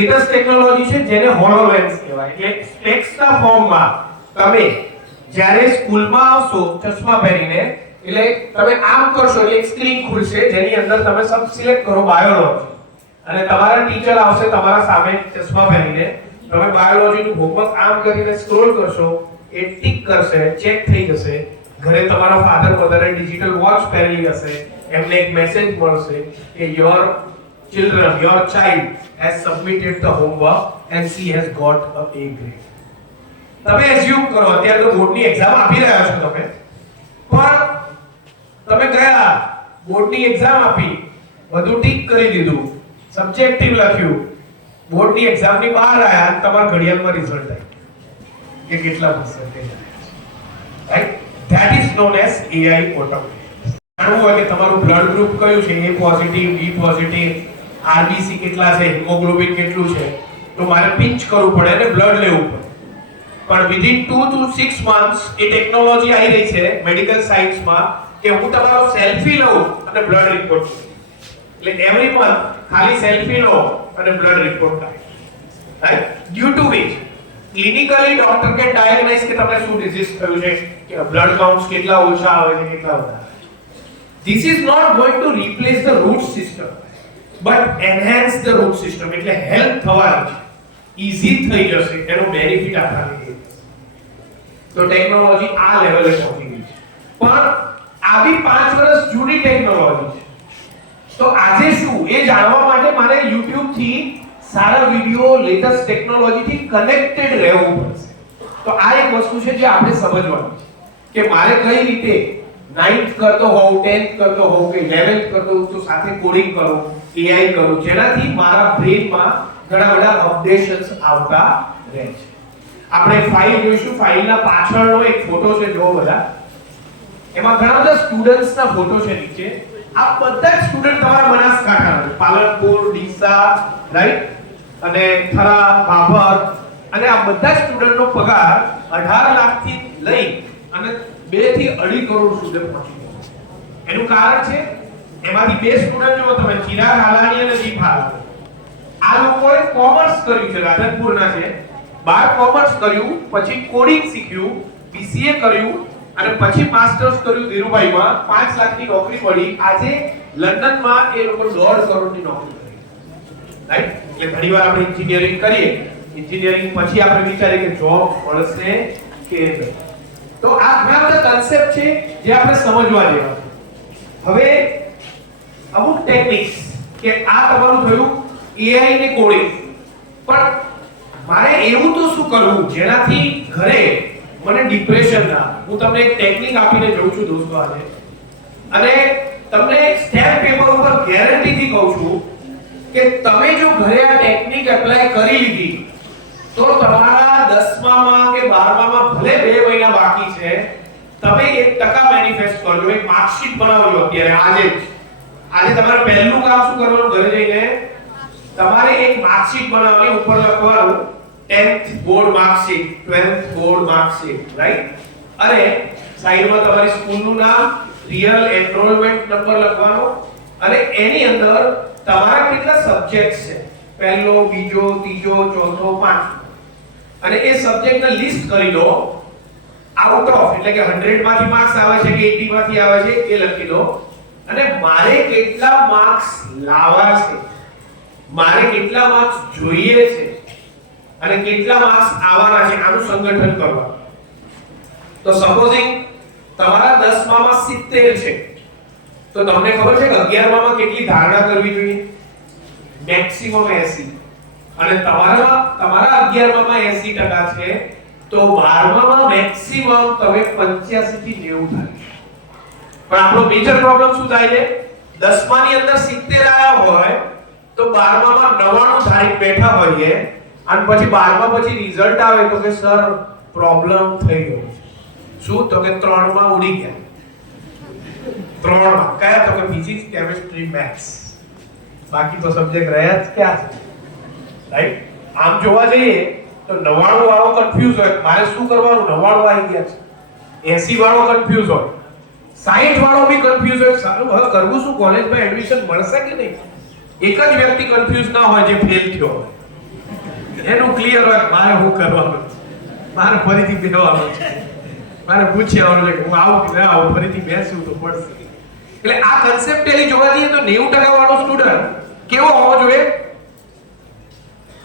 લેટેસ્ટ ટેકનોલોજી છે જેને હોલોલેન્સ કહેવાય. એટલે સ્પેક્સના ફોર્મમાં તમે જ્યારે સ્કૂલમાં આવશો ચશ્મા પહેરીને એટલે તમે આમ કરશો એટલે એક સ્ક્રીન ખુલશે જેની અંદર તમે સબ સિલેક્ટ કરો બાયોલોજી અને તમારા ટીચર આવશે તમારા સામે ચશ્મા પહેરીને. તમે બાયોલોજીનું હોમવર્ક આમ કરીને સ્ક્રોલ કરશો એ ટિક કરશે, ચેક થઈ જશે. ઘરે તમારા ફાધર મધરે ડિજિટલ વોચ પહેરેલી હશે, એમને એક મેસેજ મળશે કે your child has submitted the homework and she has got a A grade. તમે એઝ્યુમ કરો અત્યારે તો બોર્ડની એક્ઝામ આપી રહ્યા છો તમે, પણ તમે ગયા બોર્ડની એક્ઝામ આપી, બધું ટીક કરી દીધું, સબ્જેક્ટિવ લખ્યું, બોર્ડની એક્ઝામની બહાર આયા અને તમારા ઘડિયાળમાં રિઝલ્ટ આવ્યું કે કેટલા પર્સન્ટેજ આવ્યા, right? That is known as AI automation. જાણવું હોય કે તમારું બ્લડ ગ્રુપ કયું છે, A positive, B positive, RBC કેટલા છે, હિમોગ્લોબિન કેટલું છે, તો મારે પિંચ કરવું પડે અને બ્લડ લેવું પડે. પણ within 2 to 6 months A technology આવી રહી છે મેડિકલ સાયન્સમાં કે હું તમારો સેલ્ફી લઉં અને બ્લડ રિપોર્ટ કરું. એટલે એવરી મંથ ખાલી સેલ્ફી લો અને બ્લડ રિપોર્ટ થાય, right? Due to which clinically doctor કે ડાયગ્નોઝ કે તમને શું ડિઝીઝ થયું છે, કે બ્લડ કાઉન્ટ્સ કેટલા ઓછા આવે છે, કેટલા વધારે. This is not going to replace the root system but enhance the root system. એટલે હેલ્પ થવાની છે, ઈઝી થઈ જશે, એનો બેનિફિટ આપવાની છે. તો ટેકનોલોજી આ લેવલે પહોંચી ગઈ છે, પણ આવી 5 વર્ષ જૂની ટેકનોલોજી છે. તો આજે શું એ જાણવા માટે મારે YouTube થી સારા વિડિયો, લેટેસ્ટ ટેકનોલોજી થી કનેક્ટેડ રહેવું પડશે. તો આ એક વસ્તુ છે જે આપણે સમજવાની છે કે મારે કઈ રીતે 9th કરતો હોઉં, 10th કરતો હોઉં કે 11th કરતો હોઉં તો સાથે કોડિંગ કરું, AI કરું, જેનાથી મારા બ્રેનમાં ઘણા બધા અપડેશન્સ આવતા રહે છે. આપણે ફાઇલ જોઈશું, ફાઇલના પાછળનો એક ફોટો છે, જો બધા એમાં ઘણા બધા સ્ટુડન્ટ્સના ફોટો છે નીચે. આ બધા સ્ટુડન્ટ તમારા બનાસકાંઠાના છે, પાલનપુર, ડીસા, રાઈટ, અને થરા, ભાભર, અને આ બધા સ્ટુડન્ટનો પગાર 18 લાખથી લઈ અને 2 થી 2.5 કરોડ સુધી પહોંચી ગયો. એનું કારણ છે એમાંથી 2 સ્ટુડન્ટ જો તમે ચિરાગ હાલાણી અને દીપ હાલાણી, આ લોકોએ કોમર્સ કર્યું છે, રાધનપુરના છે, 12 કોમર્સ કર્યું, પછી કોડિંગ શીખ્યું, BCA કર્યું અને પછી માસ્ટર્સ કર્યું ધીરુભાઈમાં. 5 લાખની નોકરી મળી. આજે લંડનમાં એ લોકો 1.5 કરોડની નોકરી કરી, રાઈટ? એટલે ઘણીવાર આપણે એન્જિનિયરિંગ કરીએ, એન્જિનિયરિંગ પછી આપણે વિચારીએ કે જોબ મળશે કે નહીં. તો આ ઘણા બધા કન્સેપ્ટ છે જે આપણે સમજવા જેવા છે. હવે અમુક ટેકનિક્સ કે આ તમારું થયું AI ને કોડિંગ, પણ મારે એવું તો શું કરવું જેનાથી ઘરે મને ડિપ્રેશન ના આવે. હું તમને એક ટેકનિક આપીને જઉં છું દોસ્તો આજે, અને તમને સ્ટેમ્પ પેપર ઉપર ગેરંટીથી કહું છું કે તમે જો ઘરે આ ટેકનિક એપ્લાય કરી લીધી તો તમારા 10મામાં કે 12મામાં ભલે 2 મહિના બાકી છે, તમે 1% મેનિફેસ્ટ કરજો, એક માર્કશીટ બનાવજો અત્યારે આજે તમારે પહેલું કામ શું કરવાનું, ઘરે જઈને તમારે એક માર્કશીટ બનાવવાની, ઉપર લખવાનું 10th board marksheet, 12th board marksheet, right? અને સાઈડમાં તમારી સ્કૂલનું નામ, રિયલ એનરોલમેન્ટ નંબર લખવાનો, અને એની અંદર તમારા કેટલા સબ્જેક્ટ્સ છે, પહેલો, બીજો, ત્રીજો, ચોથો, પાંચમો, અને એ સબ્જેક્ટને લિસ્ટ કરી લો. આઉટ ઓફ એટલે કે 100 માંથી માર્ક્સ આવે છે કે 80 માંથી આવે છે એ લખી લો, અને મારે કેટલા માર્ક્સ લાવવા છે, મારે કેટલા માર્ક્સ જોઈએ છે અને કેટલા માર્ક્સ આવવાના છે, આનું સંગઠન કરવાનું. તો સપોઝિંગ તમારા 10મામાં 70 છે, તો તમને ખબર છે કે 11મામાં કેટલી ધારણા કરવી જોઈએ? મેક્સિમમ 80. અને તમારા 11મામાં 80% છે, તો 12મામાં મેક્સિમમ તમે 85 થી 90 થાય. પણ આપણો મેજર પ્રોબ્લેમ શું થાય છે? 10માની અંદર 70 આવ્યા હોય તો 12મામાં 99 ધારી બેઠા હોઈએ, અને પછી 12મા પછી રિઝલ્ટ આવે તો કે સર પ્રોબ્લેમ થઈ ગયો છે. શું? તો કે 3માં ઉડી ગયા. 3માં કયા? તો કે ફિઝિક્સ, કેમિસ્ટ્રી, મેથ્સ. બાકી તો સબ્જેક્ટ રહ્યા જ ક્યાં છે, રાઈટ? આમ જોવા જઈએ તો 99 વાળો કન્ફ્યુઝ હોય, મારે શું કરવાનું? 99 આવી ગયા છે. 80 વાળો કન્ફ્યુઝ હોય, 60 વાળો બી કન્ફ્યુઝ હોય, સારું હવે કરવું શું, કોલેજમાં એડમિશન મળશે કે નહીં? એક જ વ્યક્તિ કન્ફ્યુઝ ના હોય જે ફેલ થયો હોય, એનું ક્લિયર હોય મારે શું કરવાનું છે, મારે ફરીથી બેસવાનું છે, મારે પૂછી આવવાનું છે કે હું આવું કે ના આવું, ફરીથી બેસવું તો પડશે. એટલે આ કન્સેપ્ટલી જોવા જઈએ તો 90% વાળો સ્ટુડન્ટ કેવો હોવો જોઈએ?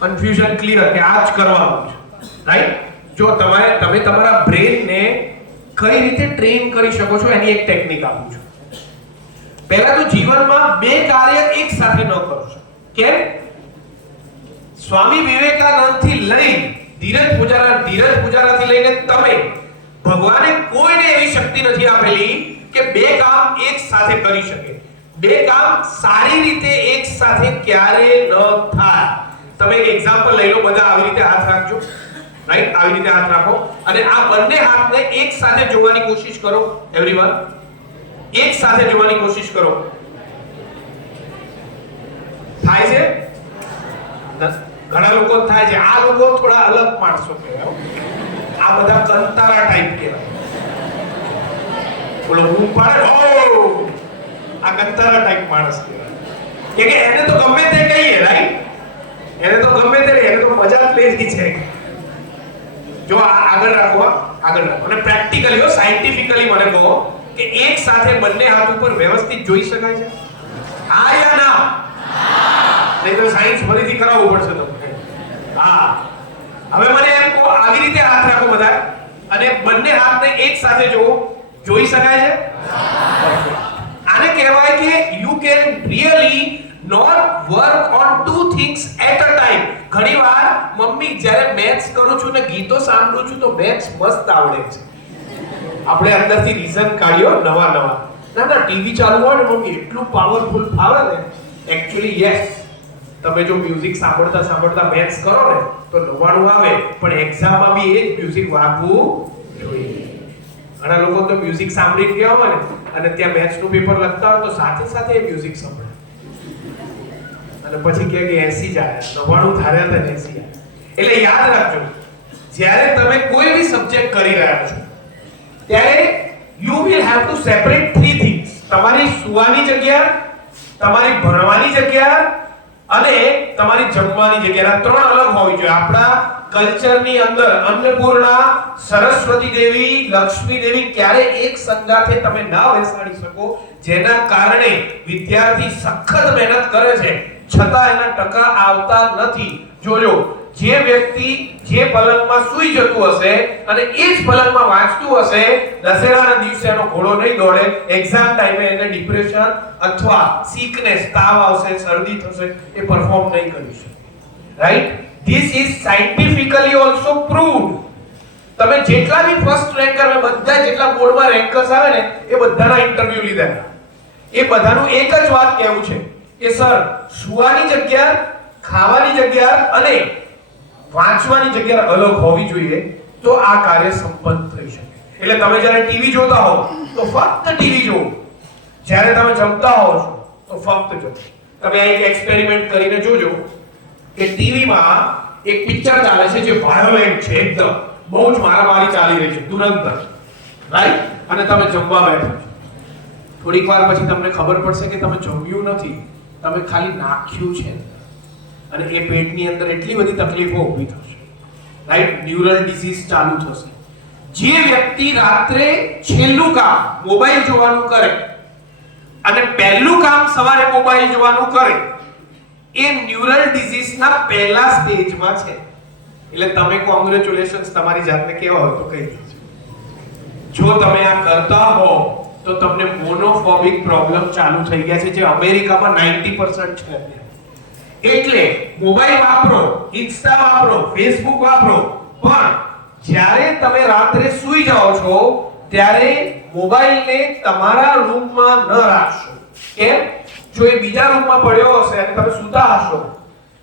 કન્ફ્યુઝન ક્લિયર કે આ જ કરવાનું છે, રાઈટ? જો તમે તમારા બ્રેનને કઈ રીતે ટ્રેન કરી શકો છો એની એક ટેકનિક આપું છું. પહેલા તો જીવનમાં બે કાર્ય એક સાથે ન કરો છો. કેમ? સ્વામી વિવેકાનંદ થી લઈ ધીરજ પૂજારાથી લઈને તમે ભગવાને કોઈને એવી શક્તિ નથી આપેલી કે બે કામ એક સાથે કરી શકે. બે કામ સારી રીતે એક સાથે ક્યારે ન થાય. તમે એક એક્ઝામ્પલ લઈ લો. બધા આવી રીતે હાથ રાખજો. રાઈટ? આવી રીતે હાથ રાખો અને આ બંને હાથને એક સાથે જોવાની કોશિશ કરો. એવરીવન એક સાથે જોવાની કોશિશ કરો. થાય છે? ઘણા લોકો થાય છે. આ લોકો થોડા અલગ માણસો કહેવાય. આ બધા કંતારા ટાઈપ કહેવાય. બોલો હું પાડે આ કંતારા ટાઈપ માણસ કહેવાય. કે એને તો ગમે તે કહીએ. રાઈટ? એને તો ગમે તે એને તો મજા જ લેવી છે. જો આગળ રાખો અને પ્રેક્ટિકલી સાયન્ટિફિકલી મને કહો કે એક સાથે બંને હાથ ઉપર વ્યવસ્થિત જોઈ શકાય છે? હા યા ના? નહીં તો સાયન્સ ફરીથી કરાવવું પડશે તમને. હા, હવે મને એમ કહો, આવી રીતે હાથ રાખો બધા અને બંને હાથને એક સાથે જોઈ શકાય છે? આને કહેવાય કે you can really not work on two things at a time. ઘણીવાર મમ્મી જ્યારે મેથ્સ કરું છું ને ગીતો સાંભળું છું તો મેથ્સ મસ્ત આવડે છે. આપણે અંદરથી રીઝન કાઢ્યો નવા ના ટીવી ચાલુ હોય ને મમ્મી એટલું પાવરફુલ ફાવે ને. એક્ચ્યુઅલી યસ, તમે જો મ્યુઝિક સાંભળતા મેથ્સ કરો ને તો 99 આવે, પણ એક્ઝામમાં બી એ જ મ્યુઝિક વાગવું જોઈએ. ઘણા લોકો તો મ્યુઝિક સાંભળીને ગયા હોય ને અને ત્યાં મેથ્સનું પેપર લખતા હોય તો સાથે સાથે એ મ્યુઝિક સાંભળે અને પછી કહે કે 80 જ આવ્યા, 99 ધાર્યા હતા 80 આવ્યા. એટલે યાદ રાખજો, જ્યારે તમે કોઈ બી સબ્જેક્ટ કરી રહ્યા છો ત્યારે you will have to separate three things. તમારી સુવાની જગ્યા, તમારી ભણવાની જગ્યા અને તમારી જમવાની જગ્યા. આ ત્રણ અલગ હોવી જોઈએ. આપણા કલ્ચરની અંદર અન્નપૂર્ણા, સરસ્વતી દેવી, લક્ષ્મી દેવી ક્યારે એક સંગાથે તમે ના બેસાડી શકો, જેના કારણે વિદ્યાર્થી સખત મહેનત કરે છે છતાં એના ટકા આવતા નથી. જોજો, જે વ્યક્તિ જે પલંગમાં સૂઈ જતું હશે અને એ જ પલંગમાં વાંચતું હશે, દશેરાના દિવસે એનો ઘોડો નહીં દોડે. એક્ઝામ ટાઈમે એને ડિપ્રેશન અથવા સિકનેસ, તાવ આવશે, શરદી થશે, એ પરફોર્મ નહીં કરી શકે. Right? This is scientifically also proved. તમે જેટલા બી ફર્સ્ટ રેન્કર, બધા જેટલા બોર્ડમાં રેન્કર્સ આવે ને એ બધાના ઇન્ટરવ્યુ લીધા. એ બધાનું એક જ વાત કહેવું છે કે સર, સુવાની જગ્યા, ખાવાની જગ્યા અને વાંચવાની જગ્યા અલગ હોવી જોઈએ તો આ કાર્ય સંપન્ન થઈ શકે. એટલે તમે જ્યારે ટીવી જોતા હો તો ફક્ત ટીવી જુઓ, જ્યારે તમે જમતા હો છો તો ફક્ત જમો. તમે આ એક એક્સપેરિમેન્ટ કરીને જોજો કે ટીવીમાં એક પિક્ચર ચાલે છે જે વાયોલેન્ટ છે, એકદમ બહુ જ મારામારી ચાલી રહી છે તુરંત, રાઈટ? અને તમે જમવા બેઠો છો. થોડીક વાર પછી તમને ખબર પડશે કે તમે જમ્યું નથી, તમે ખાલી નાખ્યું છે અને એ પેટની અંદર એટલી બધી તકલીફો ઊભી થશે. રાઈટ? ન્યુરલ ડિસીઝ ચાલુ થશે. જે વ્યક્તિ રાત્રે છેલ્લું કામ મોબાઈલ જોવાનું કરે અને પહેલું કામ સવારે મોબાઈલ જોવાનું કરે, એ ન્યુરલ ડિસીઝના પહેલા સ્ટેજમાં છે. એટલે તમે કોંગ્રેચ્યુલેશન્સ તમારી જાતને કેવા હોય તો કહી દેજો. જો તમે આ કરતા હો તો તમને મોનોફોબિક પ્રોબ્લેમ ચાલુ થઈ ગયા છે, જે અમેરિકામાં 90% છે. એટલે મોબાઈલ વાપરો, ઇન્સ્ટા વાપરો, ફેસબુક વાપરો, પણ જ્યારે તમે રાત્રે સૂઈ જાઓ છો ત્યારે મોબાઈલને તમારા રૂમમાં ન રાખશો. કેમ? જો એ બીજા રૂમમાં પડ્યો હશે અને તમે સૂતા હશો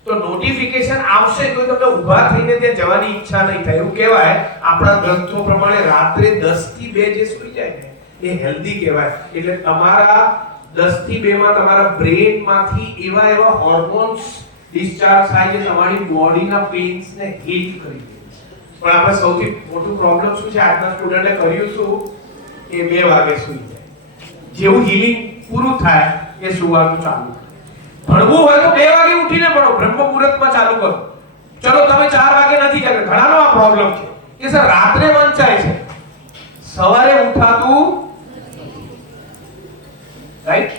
તો નોટિફિકેશન આવશે તો તમે ઊભા થઈને ત્યાં જવાની ઈચ્છા નહીં થાય. એવું કહેવાય આપણા ગ્રંથો પ્રમાણે રાત્રે 10 થી 2 જે સૂઈ જાય ને એ હેલ્ધી કહેવાય. એટલે તમારા 10 થી 2 માં તમારા બ્રેનમાંથી એવા હોર્મોન્સ ડિસ્ચાર્જ થાય છે તમારી બોડીના પેઇન્સને હીલ કરી દે. પણ આપણે સૌથી મોટું પ્રોબ્લેમ શું છે, આજના સ્ટુડન્ટે કર્યું શું એ 2 વાગે સૂઈ જાય. જેવું હીલિંગ પૂરું થાય એ સુવાનું ચાલુ. ભણવું હોય તો 2 વાગે ઉઠીને ભણો, બ્રહ્મ મુહૂર્તમાં ચાલુ કરો. ચલો તમે 4 વાગે નથી કરતા, ઘણાનો આ પ્રોબ્લેમ છે કે સર રાત્રે વંચાય છે, સવારે ઉઠાતું રાઈટ?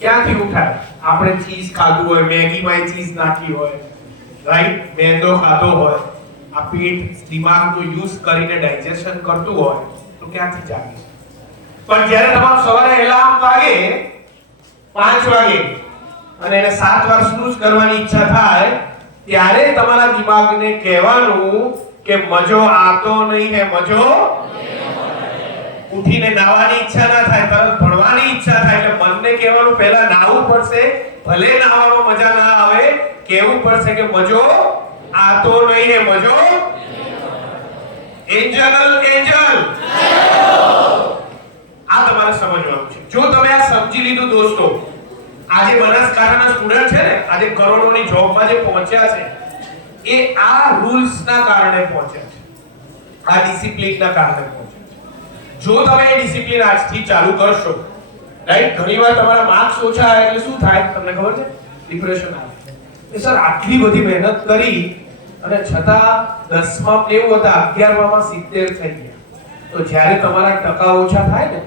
ક્યાંથી ઉઠાય? આપણે ચીઝ ખાધું હોય, મેગીમાં ચીઝ નાખી હોય, રાઈટ? મેંદો ખાધો હોય, આ પેટ દિમાગનો યુઝ કરીને ડાયજેશન કરતું હોય તો ક્યાંથી જાગે છે? પણ જ્યારે તમારું સવારે એલાર્મ વાગે 5 વાગે અને એને 7 વાર સ્નૂઝ કરવાની ઈચ્છા થાય ત્યારે તમારા દિમાગને કહેવાનું કે મજો આતો નહીં હે, મજો ઉઠીને નાવાની ઈચ્છા ના થાય, તરત ભણવાની ઈચ્છા થાય એટલે મનને કહેવાનું પહેલા નાવું પડશે, ભલે નાવામાં મજા ના આવે, કહેવું પડશે કે મજો આતો નહીં હે, મજો એન્જલ આ તમારે સમજવાનું છે. જો તમે આ સમજી લીધું દોસ્તો, આજે બનાસકાંઠાના સ્ટુડન્ટ છે ને, આજે કરોડોની જોબમાં જે પહોંચ્યા છે એ આ રૂલ્સના કારણે પહોંચ્યા છે, આ ડિસિપ્લિનના કારણે પહોંચ્યા છે. જો તમે એ ડિસિપ્લિન આજથી ચાલુ કરશો, રાઈટ, ઘણીવાર તમારા માર્ક્સ ઓછા આવે એટલે શું થાય તમને ખબર છે? ડિપ્રેશન આવે. સર આટલી બધી મહેનત કરી અને છતાં 10માં 90 હતા, 11માં 70 થઈ ગયા. તો જ્યારે તમારા ટકા ઓછા થાય ને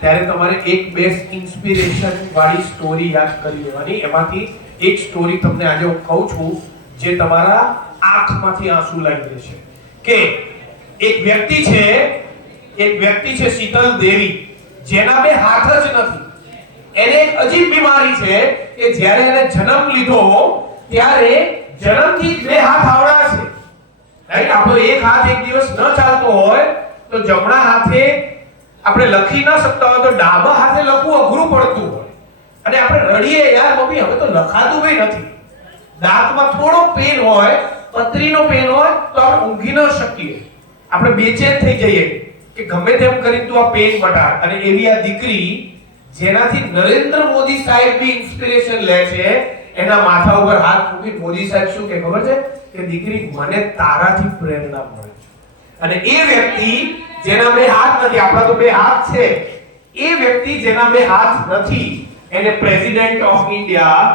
ત્યારે તમારે એક બેસ્ટ ઇન્સ્પિરેશન વાળી સ્ટોરી યાદ કરી લેવાની. એમાંથી એક સ્ટોરી તમને આજે હું કહું છું જે તમારા આંખમાંથી આંસુ લાવી દેશે. કે એક વ્યક્તિ છે શીતલ દેવી, જેના બે હાથ જ નથી. એને એક અજીબ બીમારી છે કે જ્યારે એને જન્મ લીધો ત્યારે જન્મથી જ બે હાથ આવડા છે, રાઈટ. આપણો એક હાથ એક દિવસ ન ચાલતો હોય તો જમણા હાથે આપણે લખી ન શકતા હોય તો ડાબા હાથે લખવું અઘરું પડતું હોય અને આપણે રડીએ, યાર મમ્મી હવે તો લખાતું બી નથી. દાંતમાં થોડો પેન હોય, પતરીનો પેન હોય તો આપણે ઊંઘી ન શકીએ, આપણે બેચેન થઈ જઈએ કે ગમે તેમ કરી તું આ પેન મટાડ. અને એવી આ દીકરી જેનાથી નરેન્દ્ર મોદી સાહેબ બી ઇન્સ્પિરેશન લે છે, એના માથા ઉપર હાથ મૂકી મોદી સાહેબ શું કે ખબર છે કે દીકરી મને તારાથી પ્રેરણા મળે છે. અને એ વ્યક્તિ જેના બે હાથ નથી, આપણા તો બે હાથ છે, એ વ્યક્તિ જેના બે હાથ નથી એને પ્રેસિડેન્ટ ઓફ ઇન્ડિયા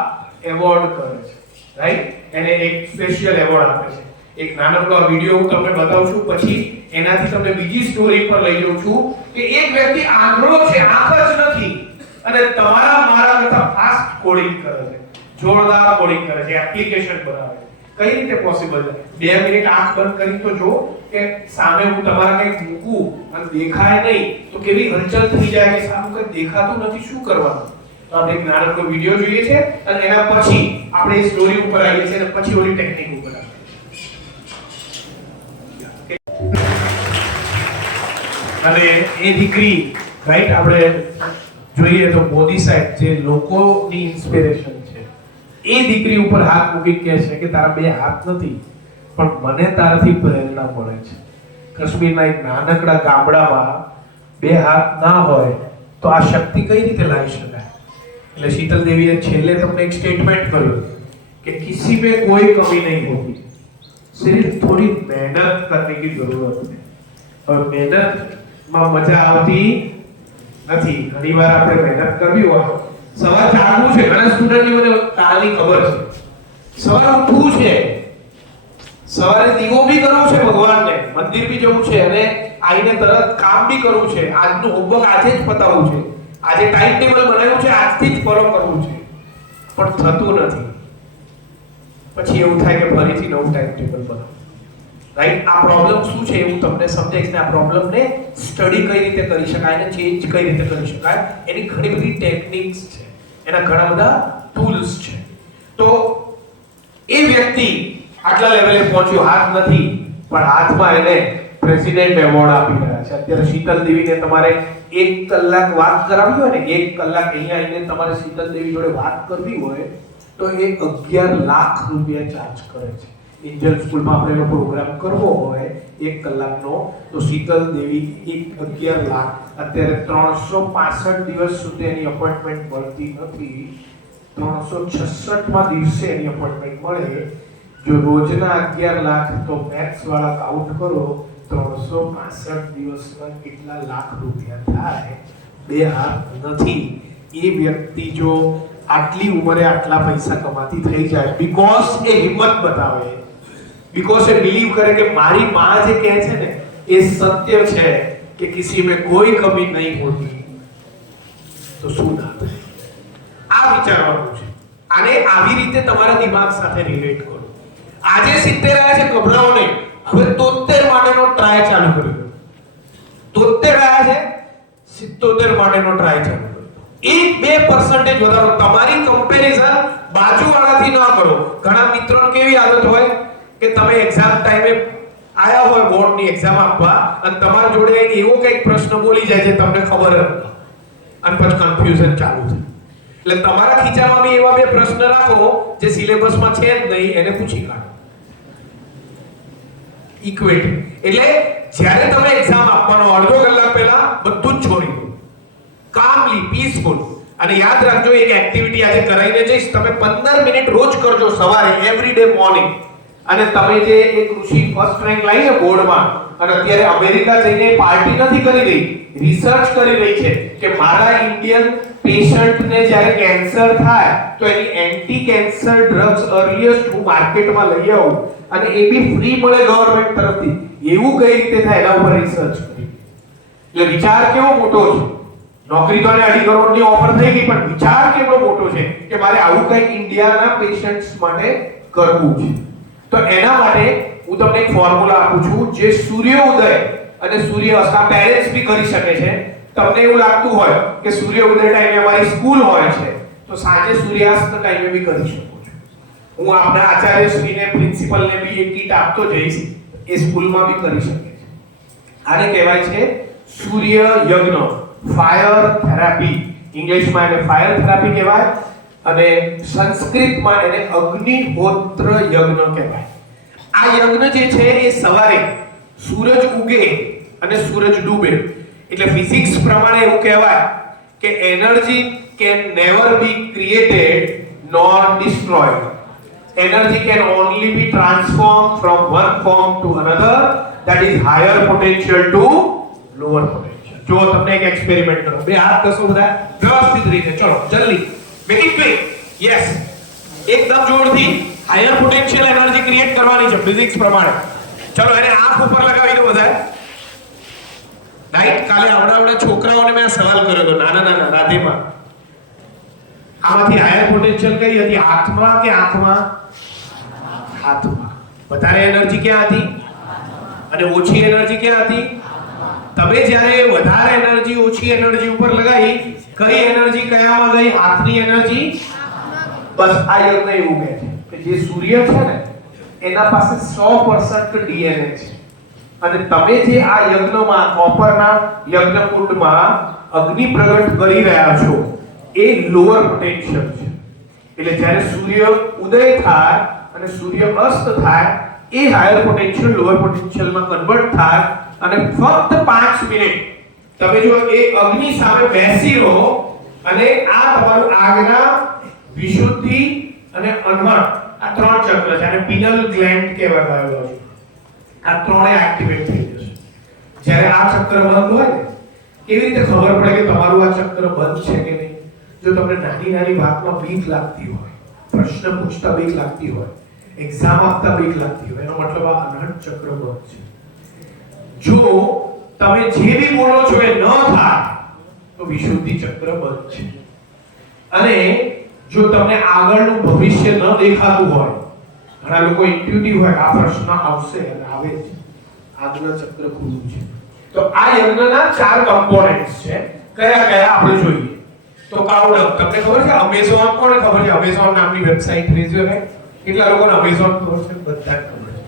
એવોર્ડ કરે છે, રાઈટ. એને એક સ્પેશિયલ એવોર્ડ આપે છે. એક નાનકડો વિડિયો હું તમને બતાવું છું, પછી એનાથી તમને બીજી સ્ટોરી પર લઈ જાઉં છું કે એક વ્યક્તિ આંધળો છે, આંખ જ નથી અને તમારા મારા કરતા ફાસ્ટ કોડિંગ કરે છે, જોરદાર કોડિંગ કરે છે, એપ્લિકેશન બનાવે છે. કઈ રીતે પોસિબલ છે? 2 મિનિટ આંખ બંધ કરી તો જો કે સામે હું તમારા કંઈક મૂકું અને દેખાય નહીં તો કેવી હલચલ થઈ જાય કે સામે કંઈ દેખાતું નથી, શું કરવાનું? તો આપણે એક નાનકડો વિડિયો જોઈએ છે અને એના પછી આપણે એ સ્ટોરી ઉપર આવીએ છીએ અને પછી ઓલી ટેકનિક ઉપર આવીએ. અને એ દીકરી, રાઈટ, આપણે જોઈએ તો મોદી સાહેબ જે લોકોની ઇન્સ્પિરેશન છે, એ દીકરી ઉપર હાથ મૂકી કહે છે કે તારા બે હાથ નથી પણ મને તારાથી પ્રેરણા મળે છે. કાશ્મીરના એક નાનકડા ગામડામાં બે હાથ ના હોય તો આ શક્તિ કઈ રીતે લાવી શકાય? એટલે શીતલ દેવીએ છેલ્લે તમને એક સ્ટેટમેન્ટ કર્યું कि किसी में कोई कमी नहीं होती, सिर्फ थोड़ी मेहनत करने की जरूरत है. और मेहनत માં મજા આવતી નથી. ઘણીવાર આપણે મહેનત કરવી હોય, સવાર જાગવું છે, ઘણા સ્ટુડન્ટની મને કાલની ખબર છે, સવારે ઉઠવું છે, સવારે દીવો બી કરવું છે ભગવાનને, મંદિર બી જવું છે અને આવીને તરત કામ બી કરવું છે, આજનું હોમવર્ક આજે જ પતાવવું છે, આજે ટાઈમ ટેબલ બનાવ્યું છે, આજથી જ ફોલો કરવું છે, પણ થતું નથી. પછી એવું થાય કે ફરીથી નવું ટાઈમ ટેબલ બનાવો, રાઈટ. આ પ્રોબ્લેમ શું છે એવું તમને સમજાઈશ ને આ પ્રોબ્લેમને સ્ટડી કઈ રીતે કરી શકાય અને ચેન્જ કઈ રીતે કરી શકાય, એની ઘણી બધી ટેકનિક્સ છે, એના ઘણા બધા ટૂલ્સ છે. તો એ વ્યક્તિ આટલા લેવલે પહોંચ્યો, હાથ નથી પણ હાથમાં એને પ્રેસિડેન્ટ એવોર્ડ આપી રહ્યા છે. અત્યારે શીતલ દેવીને તમારે 1 કલાક વાત કરાવવી હોય ને, 1 કલાક અહીંયા આવીને તમારે શીતલ દેવી જોડે વાત કરવી હોય તો એ 11 લાખ રૂપિયા ચાર્જ કરે છે. એન્જલ સ્કૂલમાં આપણે એનો પ્રોગ્રામ કરવો હોય 1 કલાકનો તો શીતલ દેવી 11 લાખ. અત્યારે 365 દિવસ સુધી એની અપોઇન્ટમેન્ટ મળતી નથી, 366માં દિવસે એની અપોઇન્ટમેન્ટ મળે. જો રોજના 11 લાખ તો મેથ્સ વાળા કાઉન્ટ કરો, 365 દિવસમાં કેટલા લાખ રૂપિયા થાય? બે હાથ નથી. એ વ્યક્તિ જો આટલી ઉંમરે આટલા પૈસા કમાતી થઈ જાય બીકોઝ એ હિંમત બતાવે, બીકોઝ એ બિલીવ કરે કે મારી માં જે કહે છે ને એ સત્ય છે કે કિસી में कोई कमी नहीं होती, તો શું ના થાય? આ વિચારવાનું છે. આને આવી રીતે તમારા દિમાગ સાથે રિલેટ કરો. આજે 70 આવ્યા છે, ગભરાઓ નહીં. હવે 73 માટેનો ટ્રાય ચાલુ કર્યો. 73 આયા છે, 77 માટેનો ટ્રાય ચાલુ કર્યો. 1-2% વધારો. તમારી કમ્પેરિઝન બાજુવાળાથી ન કરો. ઘણા મિત્રોને કેવી આદત હોય કે તમે એક્ઝામ ટાઈમે આયા હોય બોર્ડની એક્ઝામ આપવા અને તમારા જોડે એવો કંઈક પ્રશ્ન બોલી જાય છે તમને ખબર જ નથી અને પછી કન્ફ્યુઝન ચાલુ થાય. એટલે તમારા ખીચામાં બી એવા બે પ્રશ્ન રાખો જે સિલેબસમાં છે જ નહીં, એને પૂછી કાઢો. ઇક્વેટી એટલે જ્યારે તમે એક્ઝામ આપવાનો અડધો કલાક પહેલા બધું જ છોડી દો, કામલી પીસફુલ. અને યાદ રાખજો એક એક્ટિવિટી આજે કરાઈને જઈશ, તમે 15 મિનિટ રોજ કરજો સવારે, એવરી ડે મોર્નિંગ. અને તમે જે એક ઋષિ ફર્સ્ટ રેન્ક લાવી ને બોર્ડમાં અને અત્યારે અમેરિકા જઈને પાર્ટી નથી કરી રહી, રિસર્ચ કરી રહી છે કે મારા ઇન્ડિયન પેશન્ટને જ્યારે કેન્સર થાય તો એની એન્ટી કેન્સર ડ્રગ્સ અર્લીએસ્ટ હું માર્કેટમાં લઈ આવું અને એ બી ફ્રી મળે ગવર્નમેન્ટ તરફથી, એવું કઈ રીતે થાય એના ઉપર રિસર્ચ કરી. એટલે વિચાર કેવો મોટો છે. નોકરી તો 2.5 કરોડની ઓફર થઈ ગઈ, પણ વિચાર કેવો મોટો છે કે મારે આવું કંઈક ઇન્ડિયાના પેશન્ટ્સ માટે કરવું છે. તો એના માટે હું તમને એક ફોર્મ્યુલા આપું છું જે સૂર્યોદય અને સૂર્યાસ્ત પેરેન્ટ્સ બી કરી શકે છે. તમને એવું લાગતું હોય કે સૂર્યોદય ટાઈમે અમારી સ્કૂલ હોય છે તો સાંજે સૂર્યાસ્ત ટાઈમે બી કરી શકો છો. હું આપણા આચાર્યશ્રીને પ્રિન્સિપલને બી એક કીટ આપતો જઈશ, એ સ્કૂલમાં બી કરી શકે છે. આને કહેવાય છે સૂર્ય યજ્ઞ, ફાયર થેરાપી. ઇંગ્લિશમાં એને ફાયર થેરાપી કહેવાય અને સંસ્કૃતમાં એને અગ્નિહોત્ર યજ્ઞ કહેવાય. આ યજ્ઞ જે છે એ સવારે સૂરજ ઉગે અને સૂરજ ડૂબે. એટલે ફિઝિક્સ પ્રમાણે એવું કહેવાય કે energy can never be created nor destroyed. Energy can only be transformed from one form to another, that is higher potential to lower potential. જો તમને એક એક્સપેરિમેન્ટ કરો, બે હાથ કસો બધા વ્યવસ્થિત રીતે, ચલો જલ્દી મેક ઇટ ક્વિક. યસ, એકદમ જોરથી હાયર પોટેન્શિયલ એનર્જી ક્રિએટ કરવાની છે ફિઝિક્સ પ્રમાણે. ચલો એને આંખ ઉપર લગાવી દો બધા. રાઈટ, કાલે આવડા છોકરાઓને મેં સવાલ કર્યો હતો, નાના રાધેમાં, આમાંથી હાયર પોટેન્શિયલ કઈ હતી, હાથમાં કે આંખમાં? હાથમાં. વધારે એનર્જી ક્યાં હતી અને ઓછી એનર્જી ક્યાં હતી? તમે જ્યારે વધારે એનર્જી ઓછી એનર્જી ઉપર લગાવી, કઈ એનર્જી કયામાં ગઈ? હાથની એનર્જી. બસ આ યજ્ઞ એવું કહે છે કે જે સૂર્ય છે ને એના પાસે 100% ડીએનએ છે અને તમે જે આ યજ્ઞમાં કોપરના યજ્ઞકુંડમાં અગ્નિ પ્રગટ કરી રહ્યા છો એ લોઅર પોટેન્શિયલ છે. એટલે જ્યારે સૂર્ય ઉદય થાય અને સૂર્ય અસ્ત થાય એ હાયર પોટેન્શિયલ લોઅર પોટેન્શિયલમાં કન્વર્ટ થાય અને ફક્ત 5 મિનિટ તમે જો એ અગ્નિ સામે બેસી રહો અને આ તમારું આજ્ઞા, વિશુદ્ધિ અને અનહત, આ 3 ચક્ર છે અને પિનલ ગ્લેન્ડ કહેવાય છે. આ ત્રણે એક્ટિવેટ થઈ જશે. જ્યારે આ ચક્ર બંધ હોય ને, કેવી રીતે ખબર પડે કે તમારું આ ચક્ર બંધ છે કે નહીં? જો તમને નાની વાતમાં બીક લાગતી હોય, પ્રશ્ન પૂછતા બીક લાગતી હોય, એક્ઝામ આપતા બીક લાગતી હોય, એનો મતલબ આ અનહત ચક્ર બંધ છે. જો તમે જે બી બોલો છો એ ન થાય તો વિશુદ્ધિ ચક્ર બંધ છે. અને જો તમને આગળનું ભવિષ્ય ન દેખાતું હોય, ઘણા લોકો ઇન્ટ્યુટિવ હોય, આ પ્રશ્ન આવશે અને આવે છે, આગળનું ચક્ર ખુલ્લું છે. તો આ યજ્ઞના 4 કમ્પોનેન્ટ્સ છે. કયા આપણે જોઈએ તો કાઉડમ. તમને ખબર છે અમેઝોન? કોને ખબર છે અમેઝોન નામની વેબસાઈટ? રેઝ્યુ હે કેટલા લોકોને અમેઝોન ખબર છે? બધા ખબર છે,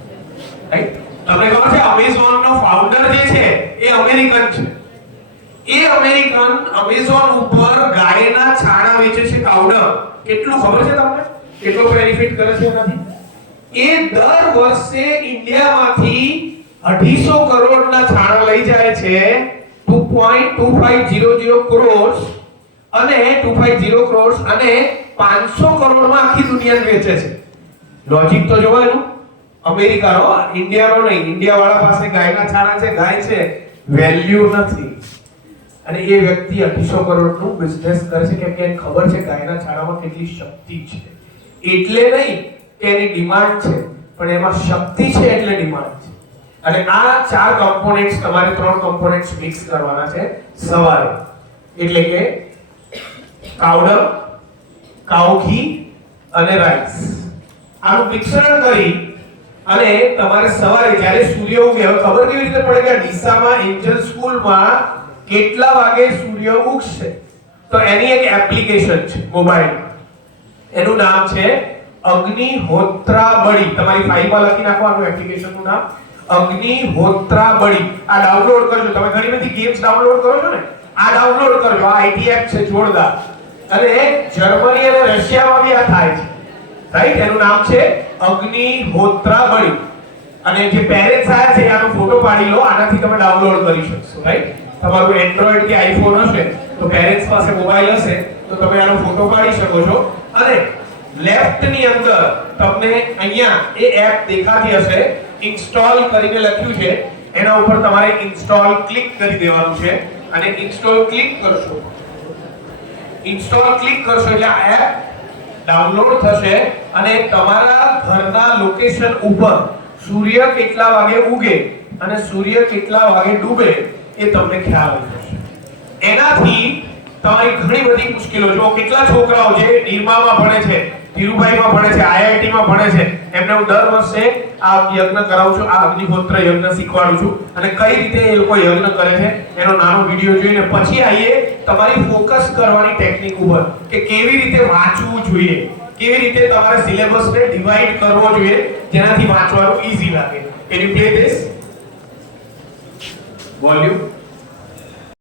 રાઈટ? તમને ખબર છે અમેઝોન નો ફાઉન્ડર જે છે એ અમેરિકન છે. એ અમેરિકન અમેઝોન ઉપર ગાયના છાણા વેચે છે, કાઉડમ. કેટલું ખબર છે તમને? કેટલો બેનિફિટ કરે છે એનાથી? એ દર વર્ષે ઇન્ડિયામાંથી 250 કરોડના છાણા લઈ જાય છે, 2.2500 કરોડ અને 250 કરોડ અને 500 કરોડમાં આખી દુનિયાને વેચે છે. લોજિક તો જોવાનું. અમેરિકાનો, ઇન્ડિયાનો નહીં. ઇન્ડિયા વાળા પાસે ગાયના છાણા છે, ગાય છે, વેલ્યુ નથી. અને એ વ્યક્તિ 250 કરોડનું બિઝનેસ કરે છે કેમ કે એને ખબર છે ગાયના છાણામાં કેટલી શક્તિ છે. એટલે નહીં કે એની ડિમાન્ડ છે, પણ એમાં શક્તિ છે એટલે ડિમાન્ડ છે. અને આ 4 કમ્પોનેન્ટ્સ, તમારે 3 કમ્પોનેન્ટ્સ મિક્સ કરવાના છે સવારે. એટલે કે કાઉડમ, કાઉ ઘી અને રાઈસ. આનું મિશ્રણ કરી અને તમારે સવારે જ્યારે સૂર્ય ઉગે, હવે ખબર કેવી રીતે પડે કે આ ડીસામાં એન્જલ સ્કૂલમાં કેટલા વાગે સૂર્ય ઉગશે? તો એની એક એપ્લિકેશન છે મોબાઈલ, એનું નામ છે અગ્નિહોત્રાબળી. તમારી ફાઈલમાં લખી નાખો આનું એપ્લિકેશનનું નામ અગ્નિહોત્રાબળી. આ ડાઉનલોડ કરજો. તમે ઘણી બધી ગેમ્સ ડાઉનલોડ કરો છો ને, આ ડાઉનલોડ કરજો. આ આઈટી એપ છે જોરદાર. અને જર્મની અને રશિયામાં બી આ થાય છે, રાઈટ? એનું નામ છે અગ્નિહોત્રાબળી. અને જે પેરેન્ટ્સ આયા છે આનો ફોટો પાડી લો, આનાથી તમે ડાઉનલોડ કરી શકશો, રાઈટ? તમારું એન્ડ્રોઈડ કે આઈફોન હશે તો પેરેન્ટ્સ પાસે મોબાઈલ હશે તો તમે આનો ફોટો પાડી શકો છો. અને લેફ્ટ ની અંદર તમને અહીંયા એ એપ દેખાતી હશે, ઇન્સ્ટોલ કરીને લખ્યું છે, એના ઉપર તમારે ઇન્સ્ટોલ ક્લિક કરી દેવાનું છે. અને ઇન્સ્ટોલ ક્લિક કરશો એટલે આ એપ ડાઉનલોડ થશે અને તમારા ઘરના લોકેશન ઉપર સૂર્ય કેટલા વાગે ઉગે અને સૂર્ય કેટલા વાગે ડૂબે એ તમને ખ્યાલ આવી જશે. એનાથી તમારી ઘણી બધી મુશ્કેલો, જો કેટલા છોકરાઓ જે નિરમામાં ભણે છે, ધીરુભાઈમાં ભણે છે, આઈઆઈટીમાં ભણે છે, એમને હું દર વર્ષે આ યજ્ઞ કરાવું છું, આ અગ્નિહોત્ર યજ્ઞ શીખવાડું છું. અને કઈ રીતે એ લોકો યજ્ઞ કરે છે એનો નાનો વિડિયો જોઈને પછી આવીએ તમારી ફોકસ કરવાની ટેકનિક ઉપર કે કેવી રીતે વાંચવું જોઈએ, કેવી રીતે તમારે સિલેબસને ડિવાઈડ કરવો જોઈએ જેનાથી વાંચવાનું ઈઝી લાગે. Can you play this volume?